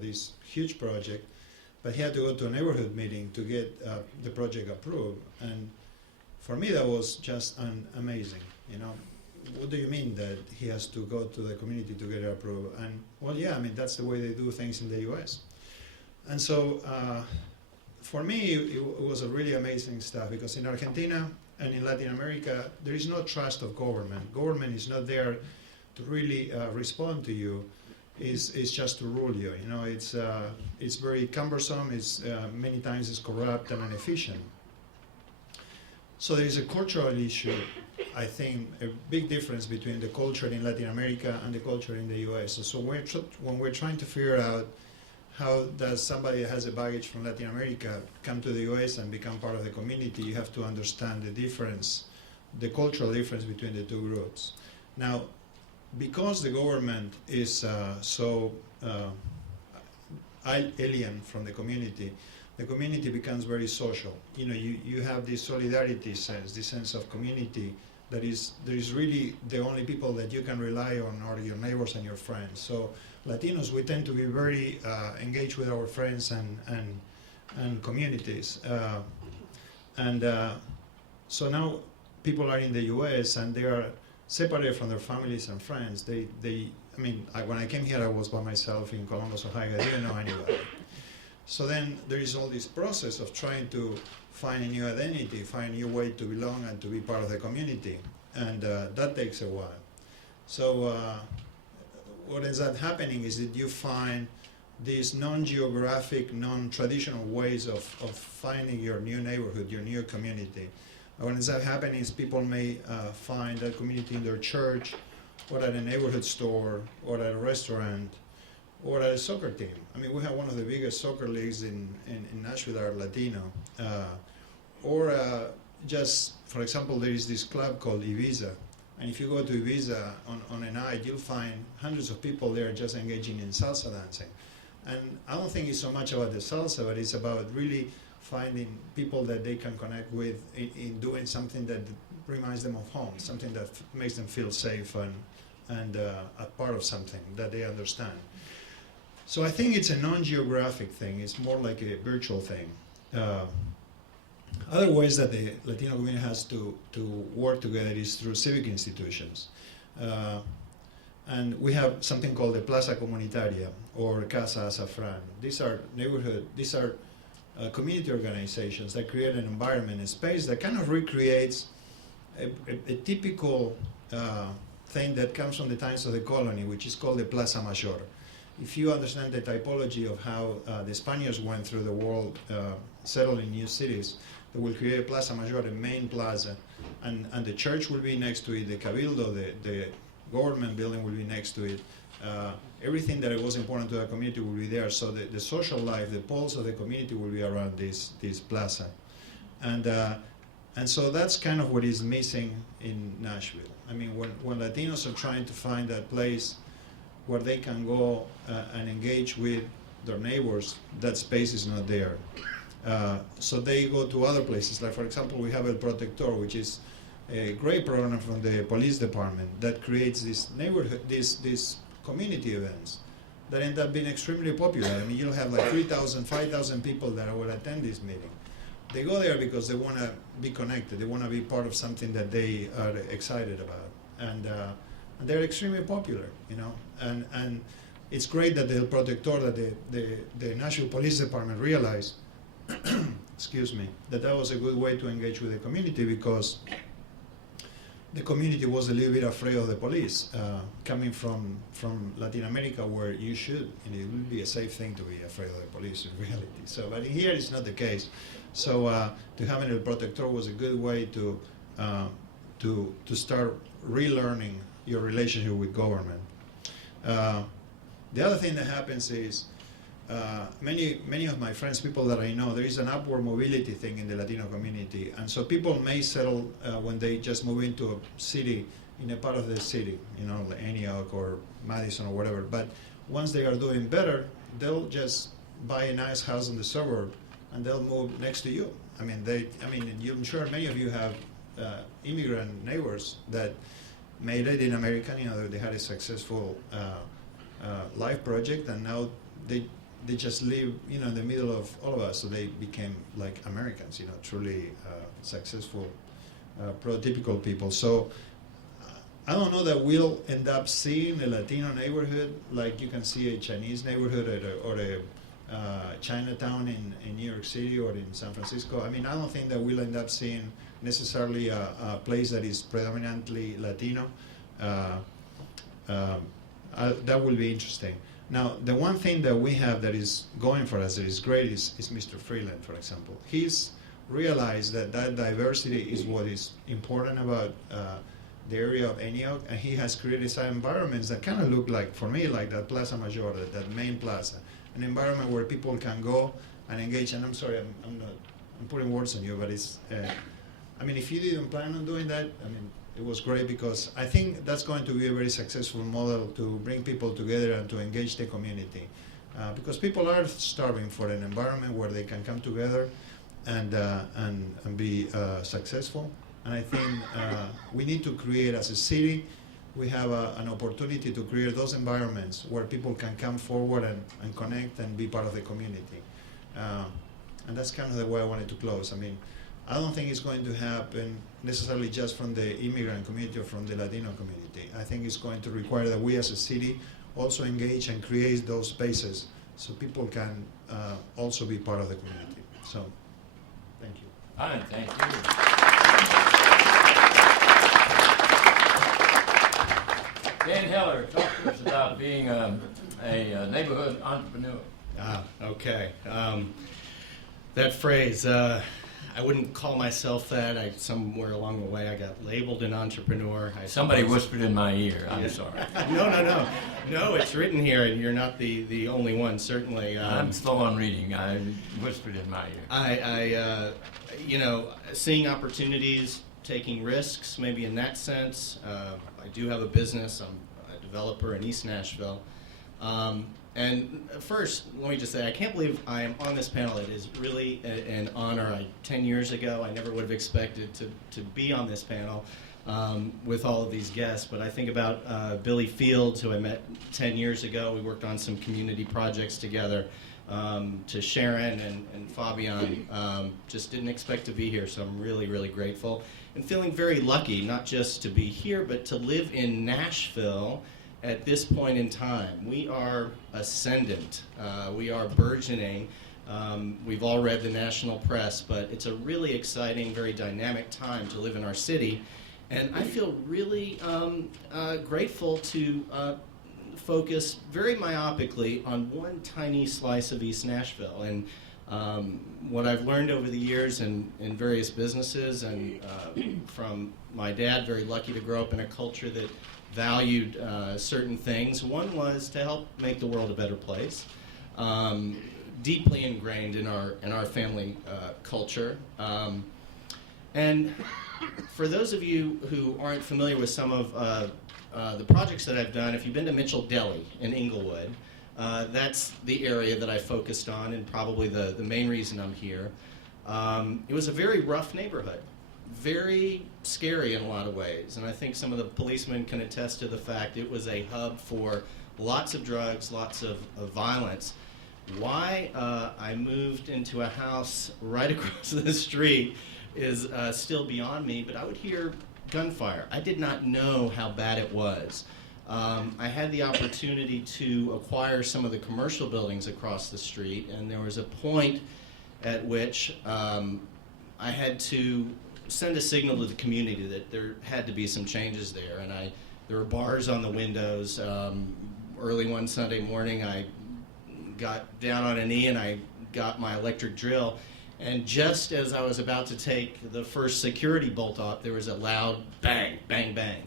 this huge project, but he had to go to a neighborhood meeting to get the project approved. And for me, that was just amazing. What do you mean that he has to go to the community to get it approved? And well, yeah, that's the way they do things in the U.S. And so for me, it was a really amazing stuff, because in Argentina and in Latin America, there is no trust of government. Government is not there to really respond to you. It's just to rule you. It's very cumbersome. It's many times it's corrupt and inefficient. So there is a cultural issue. I think a big difference between the culture in Latin America and the culture in the U.S. So when we're trying to figure out how does somebody that has a baggage from Latin America come to the U.S. and become part of the community, you have to understand the difference, the cultural difference between the two groups. Now, because the government is so alien from the community becomes very social. You have this solidarity sense, this sense of community that there is really the only people that you can rely on are your neighbors and your friends. So Latinos, we tend to be very engaged with our friends and communities. So now people are in the U.S. and they are separated from their families and friends. When I came here, I was by myself in Columbus, Ohio. I didn't know anybody. So then there is all this process of trying to find a new identity, find a new way to belong and to be part of the community. And that takes a while. So what ends up happening is that you find these non-geographic, non-traditional ways of finding your new neighborhood, your new community. What ends up happening is people may find that community in their church, or at a neighborhood store, or at a restaurant, or at a soccer team. We have one of the biggest soccer leagues in Nashville that are Latino. Just, for example, there is this club called Ibiza. And if you go to Ibiza on a night, you'll find hundreds of people there just engaging in salsa dancing. And I don't think it's so much about the salsa, but it's about really finding people that they can connect with in doing something that reminds them of home, something that makes them feel safe and a part of something that they understand. So I think it's a non-geographic thing. It's more like a virtual thing. Other ways that the Latino community has to work together is through civic institutions. And we have something called the Plaza Comunitaria or Casa Azafran. These are community organizations that create an environment, a space that kind of recreates a typical thing that comes from the times of the colony, which is called the Plaza Mayor. If you understand the typology of how the Spaniards went through the world, settling new cities, they will create a Plaza Mayor, a main plaza, and the church will be next to it, the Cabildo, government building will be next to it. Everything that was important to the community will be there. So the social life, the pulse of the community will be around this plaza. And so that's kind of what is missing in Nashville. I mean, when Latinos are trying to find that place where they can go and engage with their neighbors, that space is not there. So they go to other places. Like, for example, we have El Protector, which is a great program from the police department that creates this neighborhood, these community events that end up being extremely popular. I mean, you'll have like 3,000, 5,000 people that will attend this meeting. They go there because they want to be connected. They want to be part of something that they are excited about, and they're extremely popular, you know. And it's great that the El Protector, that the National Police Department realized, excuse me, that was a good way to engage with the community, because the community was a little bit afraid of the police, coming from Latin America, where you should, and it would be a safe thing to be afraid of the police in reality. So, but here it's not the case. So to have El Protector was a good way to start relearning your relationship with government. The other thing that happens is many of my friends, people that I know, there is an upward mobility thing in the Latino community, and so people may settle when they just move into a city, in a part of the city, you know, like Antioch or Madison or whatever. But once they are doing better, they'll just buy a nice house in the suburb, and they'll move next to you. I mean, I'm sure many of you have immigrant neighbors that made it in America. You know, they had a successful life project, and now they just live, you know, in the middle of all of us. So they became like Americans, you know, truly successful, prototypical people. So I don't know that we'll end up seeing a Latino neighborhood like you can see a Chinese neighborhood or a Chinatown in New York City or in San Francisco. I mean, I don't think that we'll end up seeing necessarily a place that is predominantly Latino. That will be interesting. Now, the one thing that we have that is going for us that is great is Mr. Freeland, for example. He's realized that diversity is what is important about the area of Antioch, and he has created some environments that kind of look like, for me, like that Plaza Mayor, that main plaza, an environment where people can go and engage. And I'm sorry, I'm putting words on you, but it's, I mean, if you didn't plan on doing that, I mean, it was great, because I think that's going to be a very successful model to bring people together and to engage the community. Because people are starving for an environment where they can come together and be successful. And I think we need to create, as a city, we have an opportunity to create those environments where people can come forward and connect and be part of the community. And that's kind of the way I wanted to close. I mean, I don't think it's going to happen necessarily just from the immigrant community or from the Latino community. I think it's going to require that we as a city also engage and create those spaces so people can also be part of the community. So, thank you. Fine, thank you. Dan Heller, talk to us about being a neighborhood entrepreneur. Okay. That phrase, I wouldn't call myself that. Somewhere along the way, I got labeled an entrepreneur. Somebody whispered in my ear. I'm sorry. No, it's written here, and you're not the only one, certainly. I'm slow on reading. I whispered in my ear. Seeing opportunities, taking risks, maybe in that sense. I do have a business. I'm a developer in East Nashville. And first, let me just say, I can't believe I am on this panel. It is really an honor. 10 years ago, I never would have expected to be on this panel with all of these guests. But I think about Billy Fields, who I met 10 years ago. We worked on some community projects together. To Sharon and Fabian, just didn't expect to be here, so I'm really, really grateful. And feeling very lucky, not just to be here, but to live in Nashville at this point in time. We are ascendant. We are burgeoning. We've all read the national press, but it's a really exciting, very dynamic time to live in our city. And I feel really grateful to focus very myopically on one tiny slice of East Nashville. And What I've learned over the years in various businesses and from my dad, very lucky to grow up in a culture that valued certain things. One was to help make the world a better place. Deeply ingrained in our family culture. And for those of you who aren't familiar with some of the projects that I've done, if you've been to Mitchell Deli in Inglewood, that's the area that I focused on and probably the main reason I'm here. It was a very rough neighborhood, very scary in a lot of ways, and I think some of the policemen can attest to the fact it was a hub for lots of drugs, lots of violence. Why I moved into a house right across the street is still beyond me, but I would hear gunfire. I did not know how bad it was. I had the opportunity to acquire some of the commercial buildings across the street, and there was a point at which I had to send a signal to the community that there had to be some changes there, and there were bars on the windows. Early one Sunday morning, I got down on a knee and I got my electric drill, and just as I was about to take the first security bolt off, there was a loud bang, bang, bang.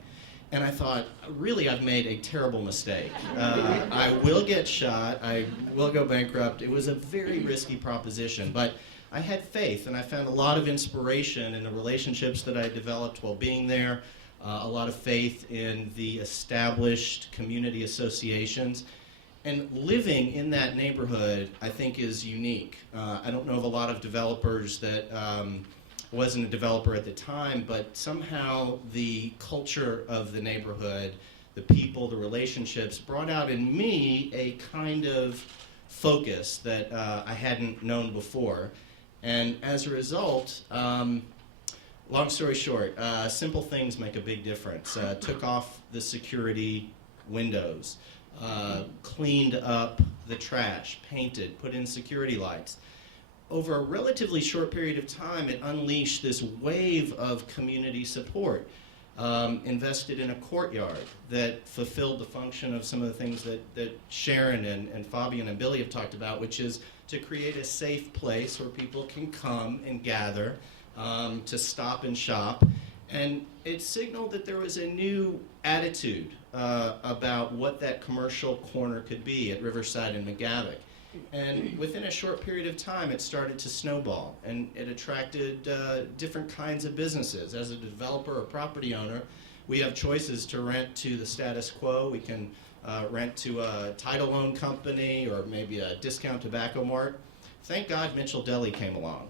And I thought, really, I've made a terrible mistake. I will get shot, I will go bankrupt. It was a very risky proposition, but I had faith, and I found a lot of inspiration in the relationships that I developed while being there, a lot of faith in the established community associations. And living in that neighborhood, I think, is unique. I don't know of a lot of developers that wasn't a developer at the time, but somehow the culture of the neighborhood, the people, the relationships, brought out in me a kind of focus that I hadn't known before. And as a result, long story short, simple things make a big difference. Took off the security windows, cleaned up the trash, painted, put in security lights. Over a relatively short period of time, it unleashed this wave of community support. Invested in a courtyard that fulfilled the function of some of the things that Sharon and Fabian and Billy have talked about, which is to create a safe place where people can come and gather, to stop and shop. And it signaled that there was a new attitude about what that commercial corner could be at Riverside and McGavick. And within a short period of time, it started to snowball, and it attracted different kinds of businesses. As a developer or property owner, we have choices to rent to the status quo. We can rent to a title loan company or maybe a discount tobacco mart. Thank God Mitchell Deli came along.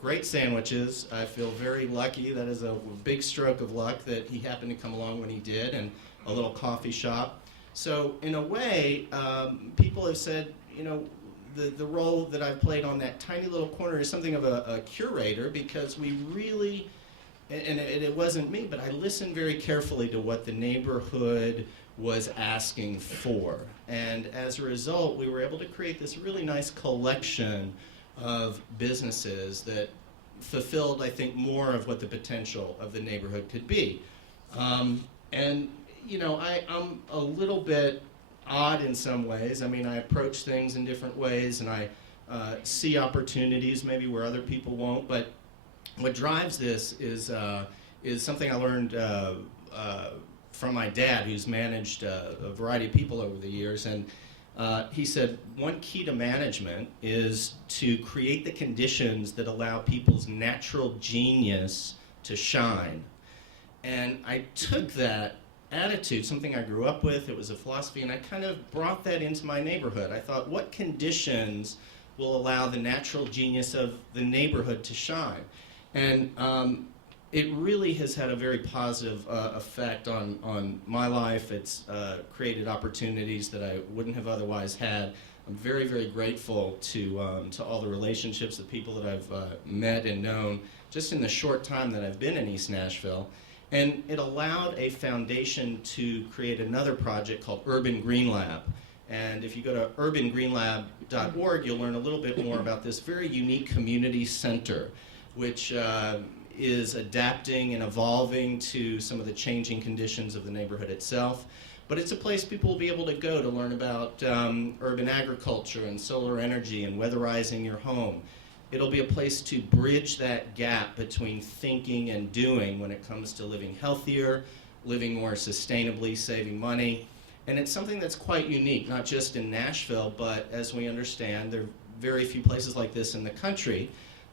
Great sandwiches. I feel very lucky. That is a big stroke of luck that he happened to come along when he did, and a little coffee shop. So in a way, people have said, you know, the role that I've played on that tiny little corner is something of a curator, because we really, and it wasn't me, but I listened very carefully to what the neighborhood was asking for. And as a result, we were able to create this really nice collection of businesses that fulfilled, I think, more of what the potential of the neighborhood could be. And, you know, I'm a little bit odd in some ways. I mean, I approach things in different ways, and I see opportunities maybe where other people won't. But what drives this is something I learned from my dad, who's managed a variety of people over the years. And he said one key to management is to create the conditions that allow people's natural genius to shine. And I took that attitude, something I grew up with, it was a philosophy, and I kind of brought that into my neighborhood. I thought, what conditions will allow the natural genius of the neighborhood to shine? And it really has had a very positive effect on my life. It's created opportunities that I wouldn't have otherwise had. I'm very, very grateful to all the relationships, the people that I've met and known just in the short time that I've been in East Nashville. And it allowed a foundation to create another project called Urban Green Lab. And if you go to urbangreenlab.org, you'll learn a little bit more about this very unique community center, which is adapting and evolving to some of the changing conditions of the neighborhood itself. But it's a place people will be able to go to learn about urban agriculture and solar energy and weatherizing your home. It'll be a place to bridge that gap between thinking and doing when it comes to living healthier, living more sustainably, saving money. And it's something that's quite unique, not just in Nashville, but as we understand, there are very few places like this in the country.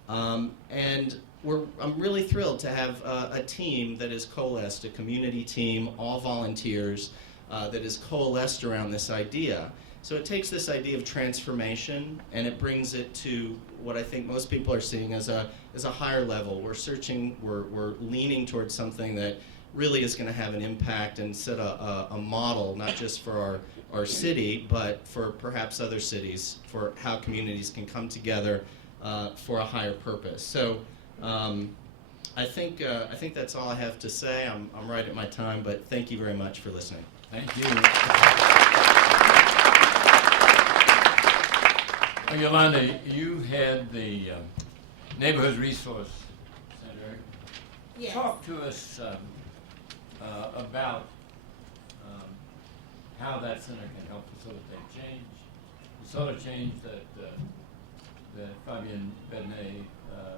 And I'm really thrilled to have a team that is coalesced, a community team, all volunteers, that is coalesced around this idea. So it takes this idea of transformation and it brings it to what I think most people are seeing as a higher level. We're leaning towards something that really is going to have an impact and set a model, not just for our city, but for perhaps other cities, for how communities can come together for a higher purpose. So I think that's all I have to say. I'm right at my time, but thank you very much for listening. Thank you. Well, Yolanda, you had the Neighborhood Resource Center. Yes. Talk to us about how that center can help facilitate change, the sort of change that Fabian Bednet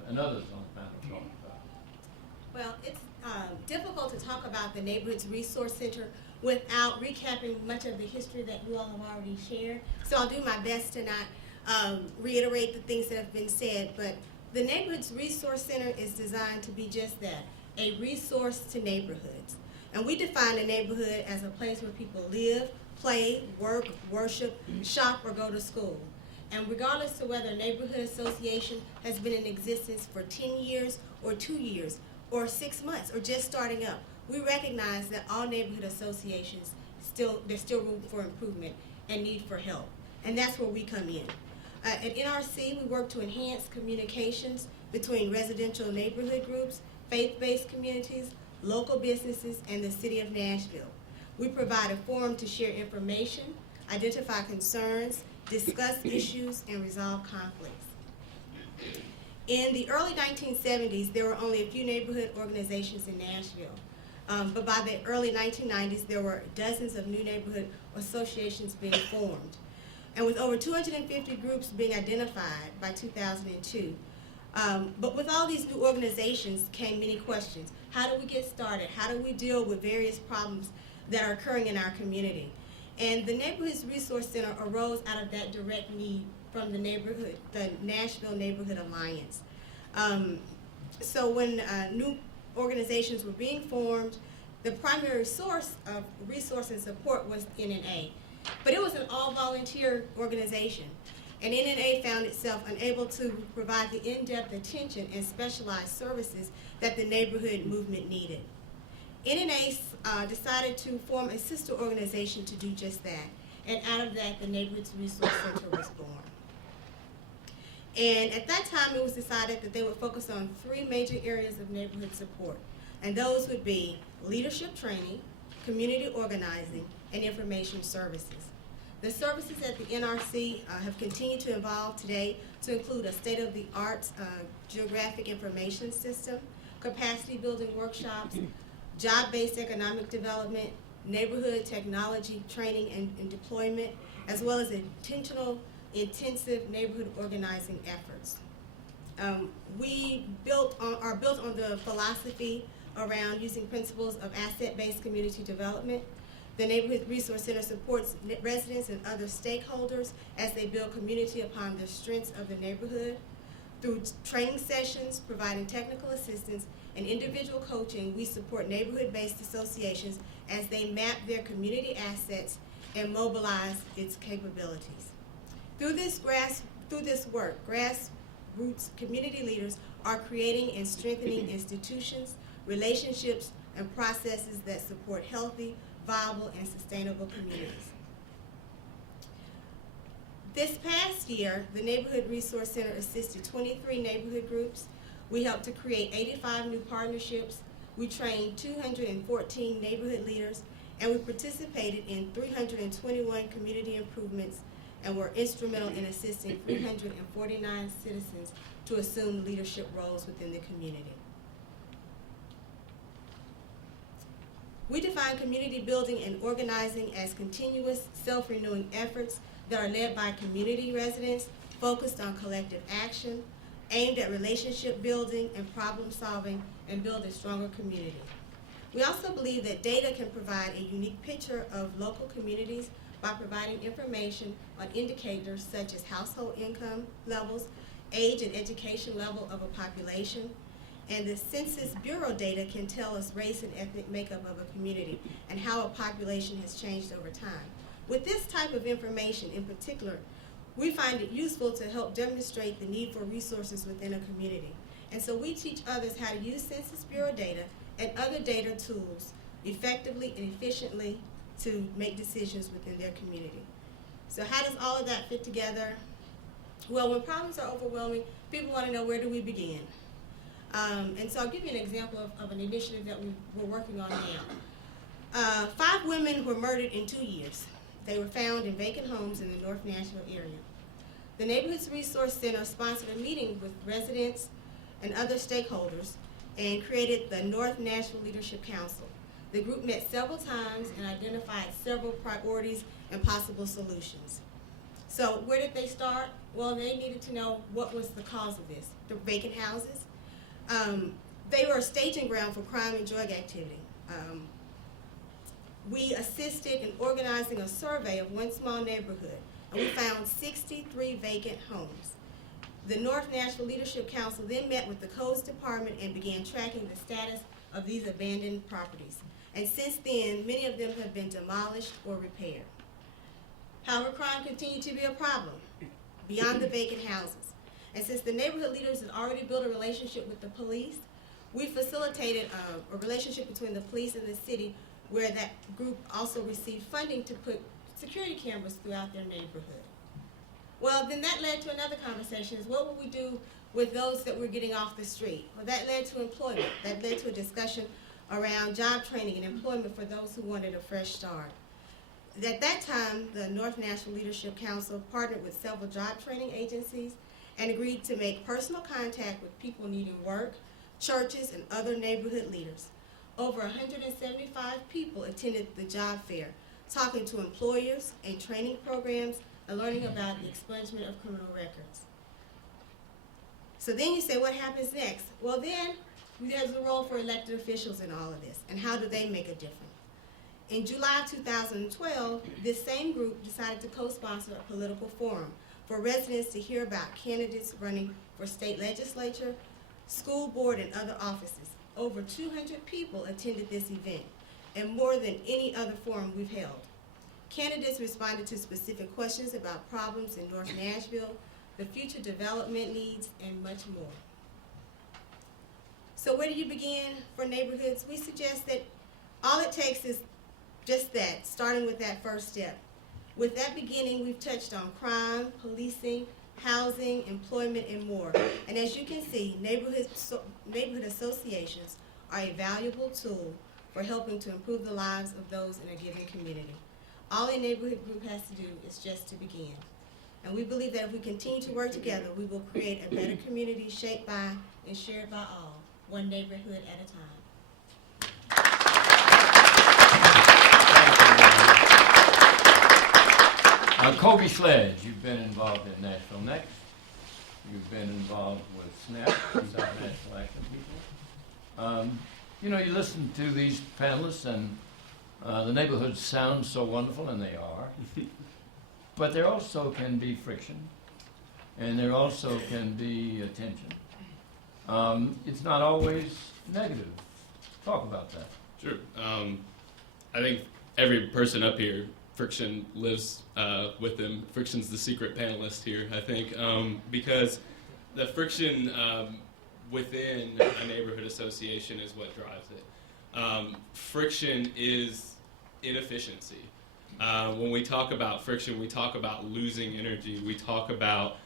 and others on the panel talked about. Well, it's difficult to talk about the Neighborhoods Resource Center without recapping much of the history that you all have already shared. So I'll do my best to not reiterate the things that have been said, but the Neighborhoods Resource Center is designed to be just that, a resource to neighborhoods. And we define a neighborhood as a place where people live, play, work, worship, shop, or go to school. And regardless of whether a neighborhood association has been in existence for 10 years or 2 years or 6 months or just starting up, we recognize that all neighborhood associations, there's still room for improvement and need for help. And that's where we come in. At NRC, we work to enhance communications between residential neighborhood groups, faith-based communities, local businesses, and the city of Nashville. We provide a forum to share information, identify concerns, discuss issues, and resolve conflicts. In the early 1970s, there were only a few neighborhood organizations in Nashville. But by the early 1990s, there were dozens of new neighborhood associations being formed. And with over 250 groups being identified by 2002. But with all these new organizations came many questions. How do we get started? How do we deal with various problems that are occurring in our community? And the Neighborhoods Resource Center arose out of that direct need from the Nashville Neighborhood Alliance. So when new organizations were being formed, the primary source of resource and support was NNA. But it was an all-volunteer organization. And NNA found itself unable to provide the in-depth attention and specialized services that the neighborhood movement needed. NNA decided to form a sister organization to do just that. And out of that, the Neighborhoods Resource Center was born. And at that time, it was decided that they would focus on 3 major areas of neighborhood support. And those would be leadership training, community organizing, and information services. The services at the NRC have continued to evolve today to include a state-of-the-art geographic information system, capacity building workshops, job-based economic development, neighborhood technology training and deployment, as well as intentional, intensive neighborhood organizing efforts. We are built on the philosophy around using principles of asset-based community development. The Neighborhood Resource Center supports residents and other stakeholders as they build community upon the strengths of the neighborhood. Through training sessions, providing technical assistance, and individual coaching, we support neighborhood-based associations as they map their community assets and mobilize its capabilities. Through this work, grassroots community leaders are creating and strengthening institutions, relationships, and processes that support healthy, viable, and sustainable communities. This past year, the Neighborhood Resource Center assisted 23 neighborhood groups. We helped to create 85 new partnerships. We trained 214 neighborhood leaders, and we participated in 321 community improvements and were instrumental in assisting 349 citizens to assume leadership roles within the community. We define community building and organizing as continuous, self-renewing efforts that are led by community residents, focused on collective action, aimed at relationship building and problem solving, and build a stronger community. We also believe that data can provide a unique picture of local communities by providing information on indicators such as household income levels, age and education level of a population, and the Census Bureau data can tell us race and ethnic makeup of a community and how a population has changed over time. With this type of information in particular, we find it useful to help demonstrate the need for resources within a community. And so we teach others how to use Census Bureau data and other data tools effectively and efficiently to make decisions within their community. So how does all of that fit together? Well, when problems are overwhelming, people want to know, where do we begin? And so I'll give you an example of an initiative that we're working on now. 5 women were murdered in 2 years. They were found in vacant homes in the North Nashville area. The Neighborhoods Resource Center sponsored a meeting with residents and other stakeholders and created the North Nashville Leadership Council. The group met several times and identified several priorities and possible solutions. So where did they start? Well, they needed to know what was the cause of this. The vacant houses. They were a staging ground for crime and drug activity. We assisted in organizing a survey of one small neighborhood, and we found 63 vacant homes. The North Nashville Leadership Council then met with the Codes Department and began tracking the status of these abandoned properties. And since then, many of them have been demolished or repaired. However, crime continued to be a problem beyond the vacant houses. And since the neighborhood leaders had already built a relationship with the police, we facilitated a relationship between the police and the city, where that group also received funding to put security cameras throughout their neighborhood. Well, then that led to another conversation, is what would we do with those that were getting off the street? Well, that led to employment. That led to a discussion around job training and employment for those who wanted a fresh start. At that time, the North Nashville Leadership Council partnered with several job training agencies and agreed to make personal contact with people needing work, churches, and other neighborhood leaders. Over 175 people attended the job fair, talking to employers and training programs and learning about the expungement of criminal records. So then you say, what happens next? Well, then there's a role for elected officials in all of this, and how do they make a difference? In July 2012, this same group decided to co-sponsor a political forum for residents to hear about candidates running for state legislature, school board, and other offices. Over 200 people attended this event, and more than any other forum we've held. Candidates responded to specific questions about problems in North Nashville, the future development needs, and much more. So where do you begin for neighborhoods? We suggest that all it takes is just that, starting with that first step. With that beginning, we've touched on crime, policing, housing, employment, and more. And as you can see, neighborhood associations are a valuable tool for helping to improve the lives of those in a given community. All a neighborhood group has to do is just to begin. And we believe that if we continue to work together, we will create a better community shaped by and shared by all, one neighborhood at a time. Kobe Sledge, you've been involved in Nashville Next. You've been involved with SNAP, South Nashville Action People. You know, you listen to these panelists, and the neighborhoods sound so wonderful, and they are. But there also can be friction, and there also can be tension. It's not always negative. Talk about that. Sure. I think every person up here, friction lives with them. Friction's the secret panelist here, I think, because the friction within a neighborhood association is what drives it. Friction is inefficiency. When we talk about friction, we talk about losing energy. We talk about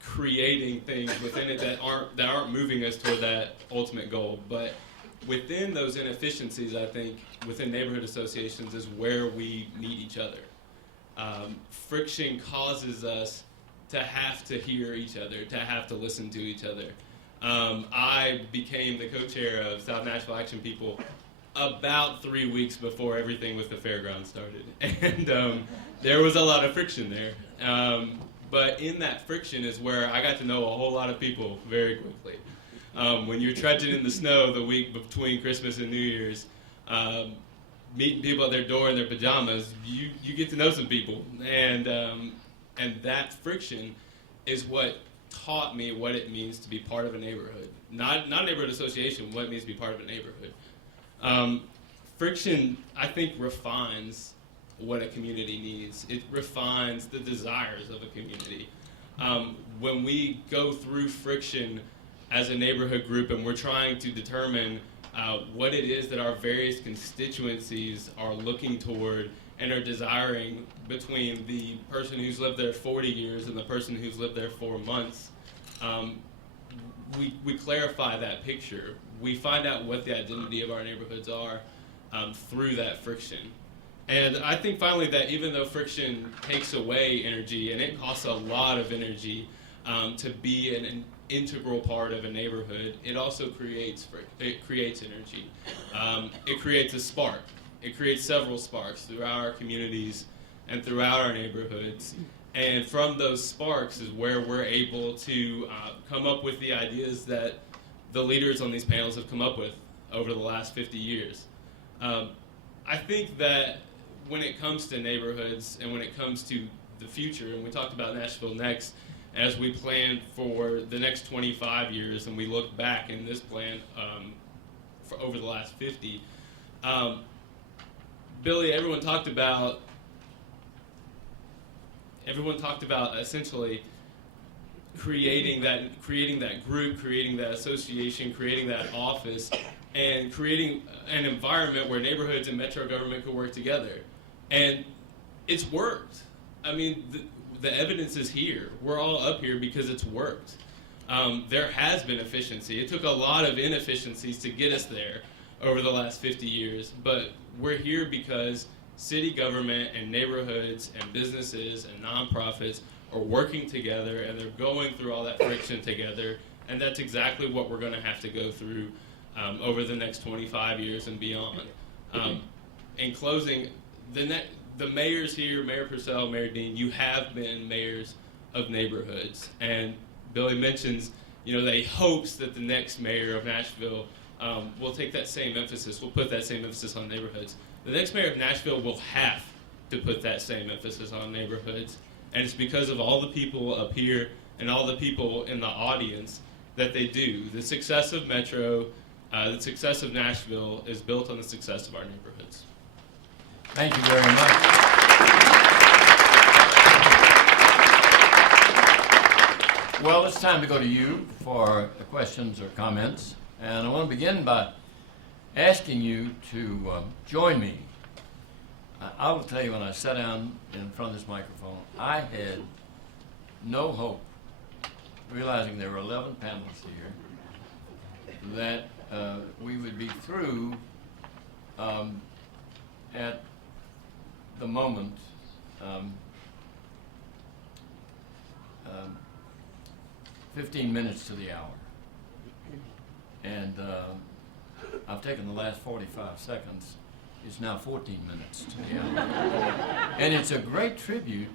creating things within it that aren't moving us toward that ultimate goal. But within those inefficiencies, I think within neighborhood associations is where we meet each other. Friction causes us to have to hear each other, to have to listen to each other. I became the co-chair of South Nashville Action People about 3 weeks before everything with the fairground started. And there was a lot of friction there. But in that friction is where I got to know a whole lot of people very quickly. When you're trudging in the snow the week between Christmas and New Year's, meeting people at their door in their pajamas, you get to know some people. And that friction is what taught me what it means to be part of a neighborhood. Not a neighborhood association, what it means to be part of a neighborhood. Friction, I think, refines what a community needs. It refines the desires of a community. When we go through friction as a neighborhood group and we're trying to determine what it is that our various constituencies are looking toward and are desiring between the person who's lived there 40 years and the person who's lived there 4 months, we clarify that picture. We find out what the identity of our neighborhoods are through that friction. And I think finally that even though friction takes away energy, and it costs a lot of energy to be an integral part of a neighborhood, it also creates energy. It creates a spark. It creates several sparks throughout our communities and throughout our neighborhoods. And from those sparks is where we're able to come up with the ideas that the leaders on these panels have come up with over the last 50 years. I think that when it comes to neighborhoods and when it comes to the future, and we talked about Nashville Next, as we plan for the next 25 years and we look back in this plan for over the last 50, Billy, everyone talked about essentially creating that group, creating that association, creating that office, and creating an environment where neighborhoods and metro government could work together. And it's worked. I mean, the evidence is here. We're all up here because it's worked. There has been efficiency. It took a lot of inefficiencies to get us there over the last 50 years, but we're here because city government and neighborhoods and businesses and nonprofits are working together and they're going through all that friction together, and that's exactly what we're going to have to go through over the next 25 years and beyond. In closing, the mayors here, Mayor Purcell, Mayor Dean, you have been mayors of neighborhoods, and Billy mentions, that he hopes that the next mayor of Nashville will take that same emphasis, will put that same emphasis on neighborhoods. The next mayor of Nashville will have to put that same emphasis on neighborhoods, and it's because of all the people up here and all the people in the audience that they do. The success of Metro, the success of Nashville is built on the success of our neighborhoods. Thank you very much. Well, it's time to go to you for questions or comments. And I want to begin by asking you to join me. I will tell you, when I sat down in front of this microphone, I had no hope, realizing there were 11 panelists here, that we would be through at the moment 15 minutes to the hour. And I've taken the last 45 seconds. It's now 14 minutes to the hour. And it's a great tribute,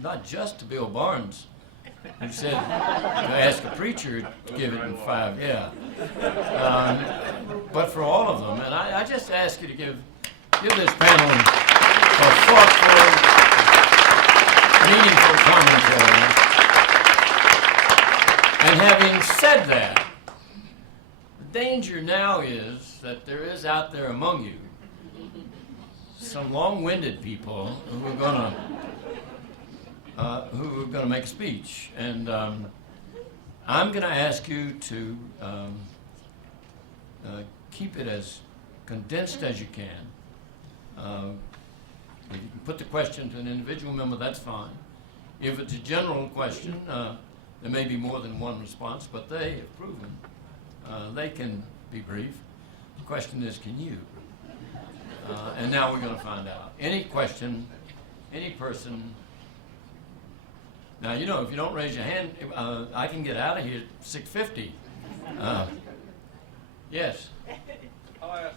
not just to Bill Barnes, who said to ask a preacher to give it in 5, but for all of them. And I just ask you to give this panel a thoughtful, meaningful commentary. And having said that, the danger now is that there is out there among you some long-winded people who are going to make a speech, and I'm going to ask you to keep it as condensed as you can. If you can put the question to an individual member, that's fine. If it's a general question, there may be more than one response, but they have proven they can be brief. The question is, can you? And now we're going to find out. Any question, any person. Now, if you don't raise your hand, I can get out of here at 6:50. Yes.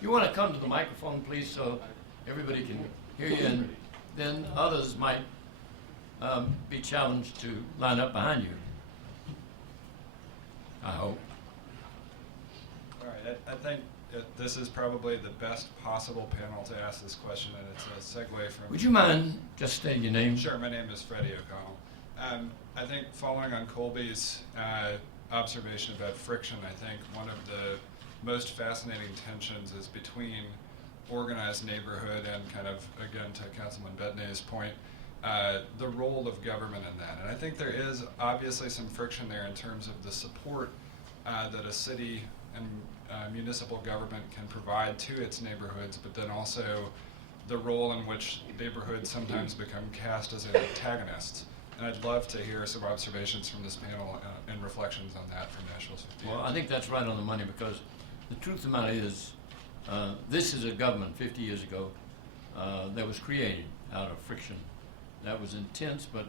You want to come to the microphone, please, so everybody can hear you, and then others might be challenged to line up behind you. I hope. All right, I think this is probably the best possible panel to ask this question, and it's a segue from... Would you mind just stating your name? Sure, my name is Freddie O'Connell. I think following on Colby's observation about friction, I think one of the most fascinating tensions is between organized neighborhood and kind of, again, to Councilman Bednay's point, the role of government in that. And I think there is obviously some friction there in terms of the support that a city and municipal government can provide to its neighborhoods, but then also the role in which neighborhoods sometimes become cast as antagonists. And I'd love to hear some observations from this panel and reflections on that from Nashville's 50 Well, I think that's right on the money, because the truth of the matter is, this is a government 50 years ago that was created out of friction. That was intense, but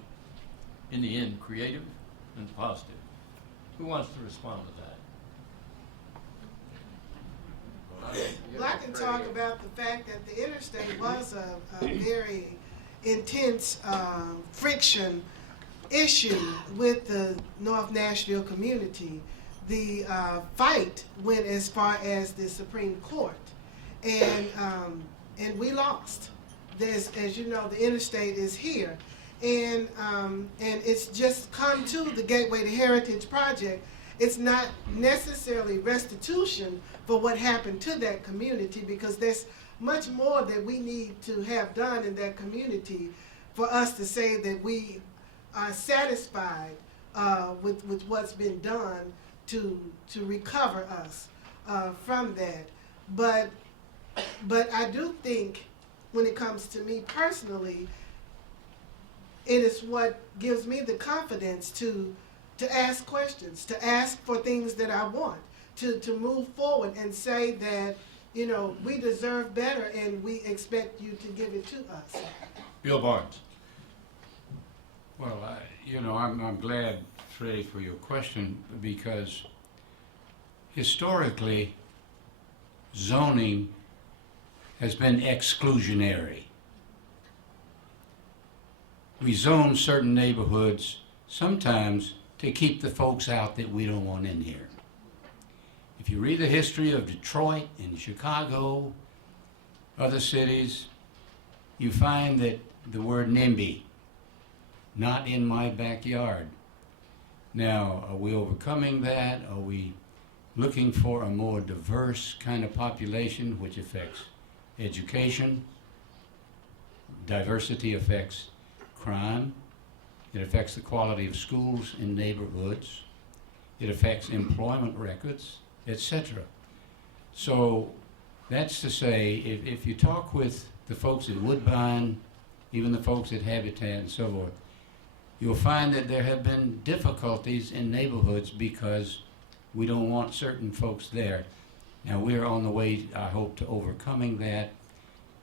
in the end, creative and positive. Who wants to respond to that? Well, I can talk about the fact that the interstate was a very intense friction issue with the North Nashville community. The fight went as far as the Supreme Court, and we lost. As you know, the interstate is here, and it's just come to the Gateway to Heritage project. It's not necessarily restitution for what happened to that community, because there's much more that we need to have done in that community for us to say that we are satisfied with what's been done to recover us from that. But I do think, when it comes to me personally, it is what gives me the confidence to ask questions, to ask for things that I want, to move forward and say that, you know, we deserve better and we expect you to give it to us. Bill Barnes. Well, I'm glad, Freddie, for your question, because historically, zoning has been exclusionary. We zone certain neighborhoods sometimes to keep the folks out that we don't want in here. If you read the history of Detroit and Chicago, other cities, you find that the word NIMBY, not in my backyard. Now, are we overcoming that? Are we looking for a more diverse kind of population, which affects education? Diversity affects crime. It affects the quality of schools in neighborhoods. It affects employment records, etc. So that's to say, if you talk with the folks at Woodbine, even the folks at Habitat and so forth, you'll find that there have been difficulties in neighborhoods because we don't want certain folks there. Now, we're on the way, I hope, to overcoming that.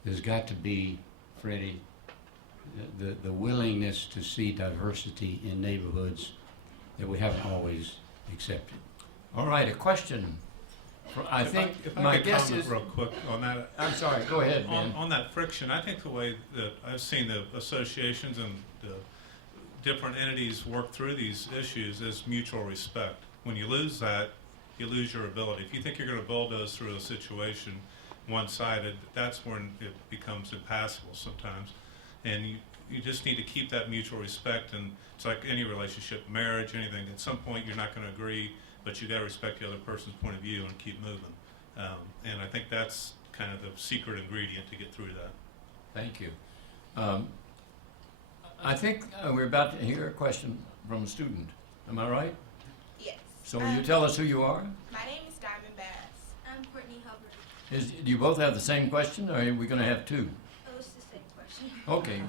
There's got to be, Freddie, the willingness to see diversity in neighborhoods that we haven't always accepted. All right, a question. I think if my I could guess comment is... real quick on that. I'm sorry, go ahead, Ben. On that friction, I think the way that I've seen the associations and the different entities work through these issues is mutual respect. When you lose that, you lose your ability. If you think you're going to bulldoze through a situation one-sided, that's when it becomes impassable sometimes. And you just need to keep that mutual respect, and it's like any relationship, marriage, anything. At some point you're not going to agree, but you got to respect the other person's point of view and keep moving. And I think that's kind of the secret ingredient to get through that. Thank you. I think we're about to hear a question from a student. Am I right? Yes. So will you tell us who you are? My name is Diamond Bass. I'm Courtney Hubbard. Do you both have the same question, or are we going to have two? Oh, it's the same question. Okay.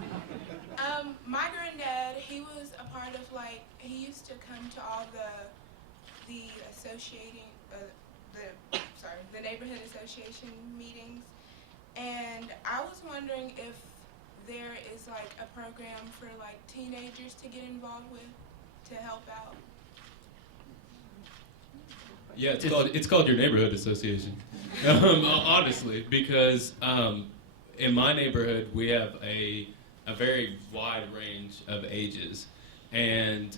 My granddad, he was a part of, like, he used to come to all the associating, the neighborhood association meetings, and I was wondering if there is, like, a program for, like, teenagers to get involved with to help out. Yeah, it's called your neighborhood association. Honestly, because in my neighborhood we have a very wide range of ages, and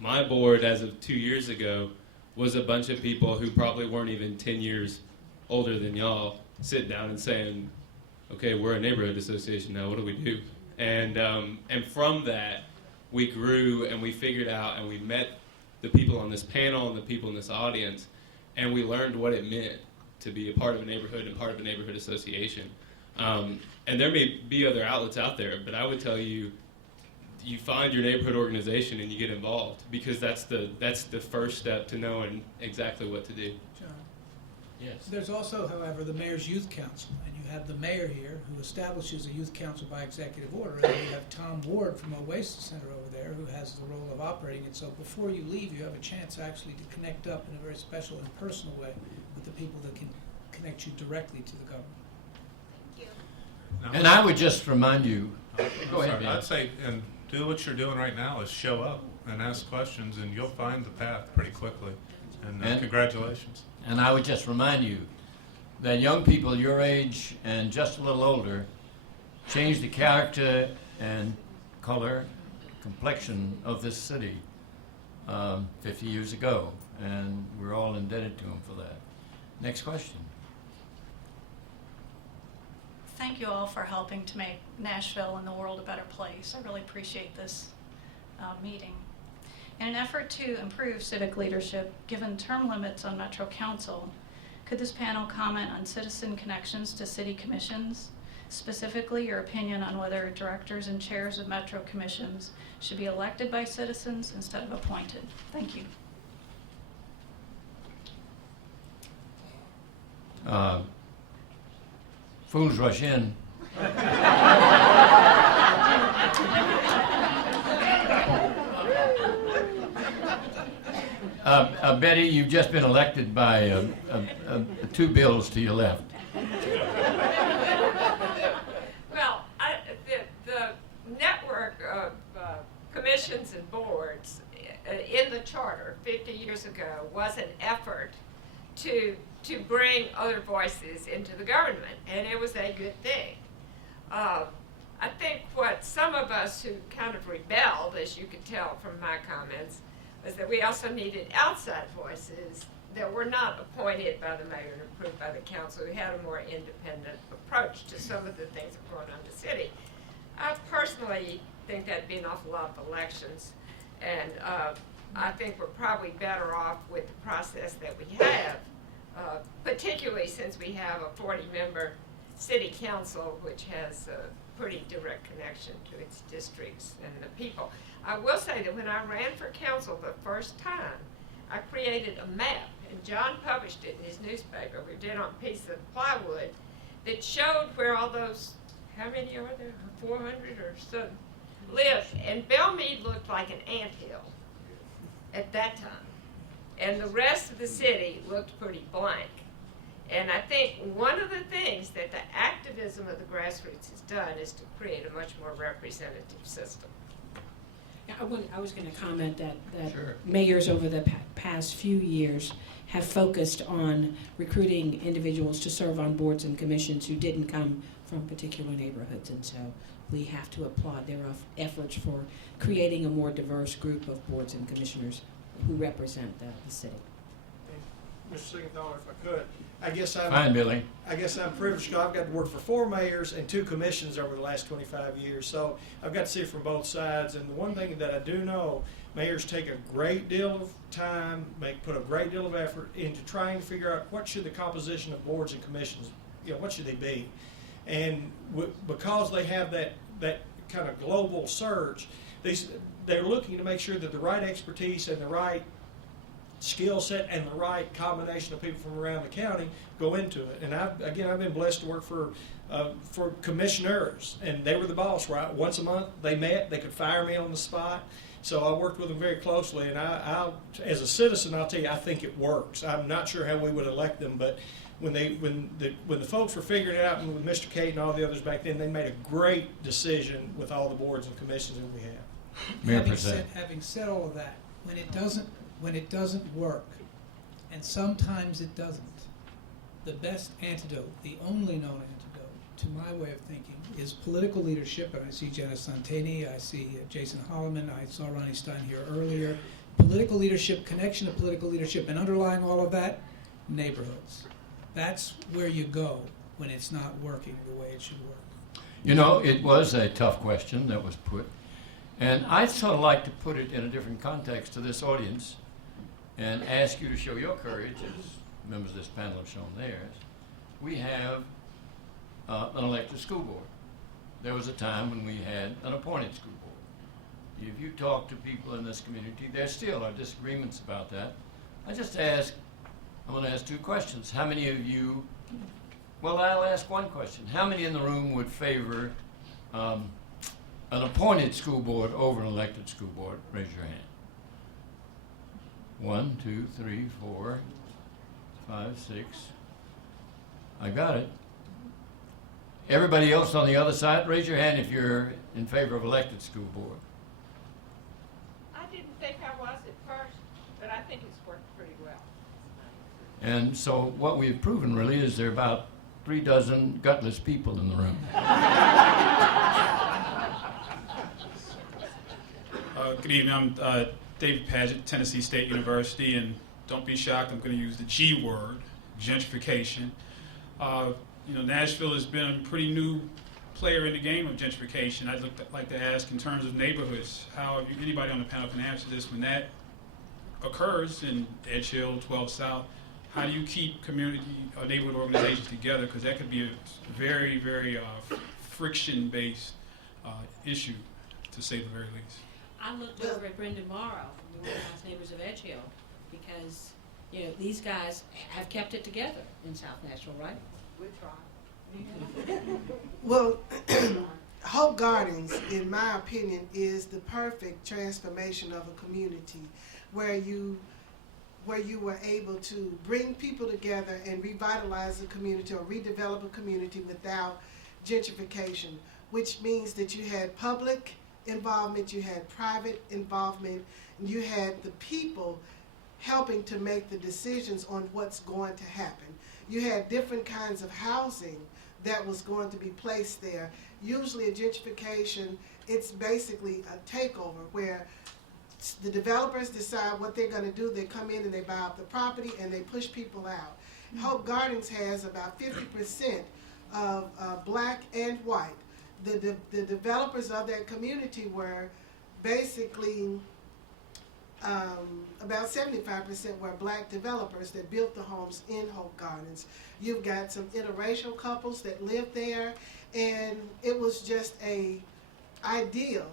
my board as of 2 years ago was a bunch of people who probably weren't even 10 years older than y'all sitting down and saying, okay, we're a neighborhood association now, what do we do? And from that, we grew and we figured out and we met the people on this panel and the people in this audience, and we learned what it meant to be a part of a neighborhood and part of a neighborhood association. And there may be other outlets out there, but I would tell you, you find your neighborhood organization and you get involved, because that's the first step to knowing exactly what to do. John? Yes. There's also, however, the mayor's youth council, and you have the mayor here who establishes a youth council by executive order, and you have Tom Ward from Oasis Center over there who has the role of operating it. So before you leave, you have a chance actually to connect up in a very special and personal way with the people that can connect you directly to the government. And I would just remind you, go ahead, Dan. I'd say, and do what you're doing right now, is show up and ask questions, and you'll find the path pretty quickly. And congratulations. And I would just remind you that young people your age and just a little older changed the character and color, complexion of this city 50 years ago, and we're all indebted to them for that. Next question. Thank you all for helping to make Nashville and the world a better place. I really appreciate this meeting. In an effort to improve civic leadership, given term limits on Metro Council, could this panel comment on citizen connections to city commissions? Specifically, your opinion on whether directors and chairs of Metro commissions should be elected by citizens instead of appointed. Thank you. Fools rush in. Betty, you've just been elected by 2 bills to your left. Well, the network of commissions and boards in the charter 50 years ago was an effort to bring other voices into the government, and it was a good thing. I think what some of us who kind of rebelled, as you could tell from my comments, was that we also needed outside voices that were not appointed by the mayor and approved by the council, who had a more independent approach to some of the things that were going on in the city. I personally think that'd be an awful lot of elections, and I think we're probably better off with the process that we have, particularly since we have a 40-member city council, which has a pretty direct connection to its districts and the people. I will say that when I ran for council the first time, I created a map, and John published it in his newspaper. We did it on a piece of plywood that showed where all those, how many are there, 400 or so, live. And Belmead looked like an anthill at that time. And the rest of the city looked pretty blank. And I think one of the things that the activism of the grassroots has done is to create a much more representative system. Yeah, I was going to comment that Sure. mayors over the past few years have focused on recruiting individuals to serve on boards and commissions who didn't come from particular neighborhoods, and so we have to applaud their efforts for creating a more diverse group of boards and commissioners who represent the city. Mr. Siegenthaler, if I could, I guess I'm Fine, Billy. I guess I'm privileged. I've got to work for 4 mayors and 2 commissions over the last 25 years, so I've got to see it from both sides. And the one thing that I do know, mayors take a great deal of time, put a great deal of effort into trying to figure out what should the composition of boards and commissions, what should they be, and because they have that kind of global search, they're looking to make sure that the right expertise and the right skill set and the right combination of people from around the county go into it. And I've been blessed to work for commissioners, and they were the boss, right? Once a month they met, they could fire me on the spot. So I worked with them very closely, and I as a citizen, I'll tell you, I think it works. I'm not sure how we would elect them, but when the folks were figuring it out, and with Mr. Cade and all the others back then, they made a great decision with all the boards and commissions that we have. Having said all of that, when it doesn't work, and sometimes it doesn't, the best antidote, the only known antidote to my way of thinking is political leadership. And I see Janice Santini, I see Jason Holloman, I saw Ronnie Stein here earlier. Political leadership, connection to political leadership, and underlying all of that, neighborhoods. That's where you go when it's not working the way it should work. You know, it was a tough question that was put, and I'd sort of like to put it in a different context to this audience and ask you to show your courage, as members of this panel have shown theirs. We have an elected school board. There was a time when we had an appointed school board. If you talk to people in this community, there still are disagreements about that. I'm going to ask two questions. How many of you, well, I'll ask one question. How many in the room would favor an appointed school board over an elected school board? Raise your hand. 1, 2, 3, 4, 5, 6. I got it. Everybody else on the other side, raise your hand if you're in favor of elected school board. I didn't think I was at first, but I think it's worked pretty well. And so what we've proven really is there are about 3 dozen gutless people in the room. Good evening. I'm David Paget, Tennessee State University, and don't be shocked, I'm going to use the G word, gentrification. Nashville has been a pretty new player in the game of gentrification. I'd like to ask, in terms of neighborhoods, how anybody on the panel can answer this. When that occurs in Edge Hill, 12 South, how do you keep community or neighborhood organizations together? Because that could be a very, very friction-based issue, to say the very least. I looked over at Brendan Morrow from the Organized Neighbors of Edge Hill because, these guys have kept it together in South Nashville, right? We try. Well, Hope Gardens, in my opinion, is the perfect transformation of a community where you were able to bring people together and revitalize a community or redevelop a community without gentrification, which means that you had public involvement, you had private involvement, and you had the people helping to make the decisions on what's going to happen. You had different kinds of housing that was going to be placed there. Usually in gentrification, it's basically a takeover where the developers decide what they're going to do. They come in and they buy up the property and they push people out. Hope Gardens has about 50% of black and white. The developers of that community were basically about 75% were black developers that built the homes in Hope Gardens. You've got some interracial couples that live there, and it was just a ideal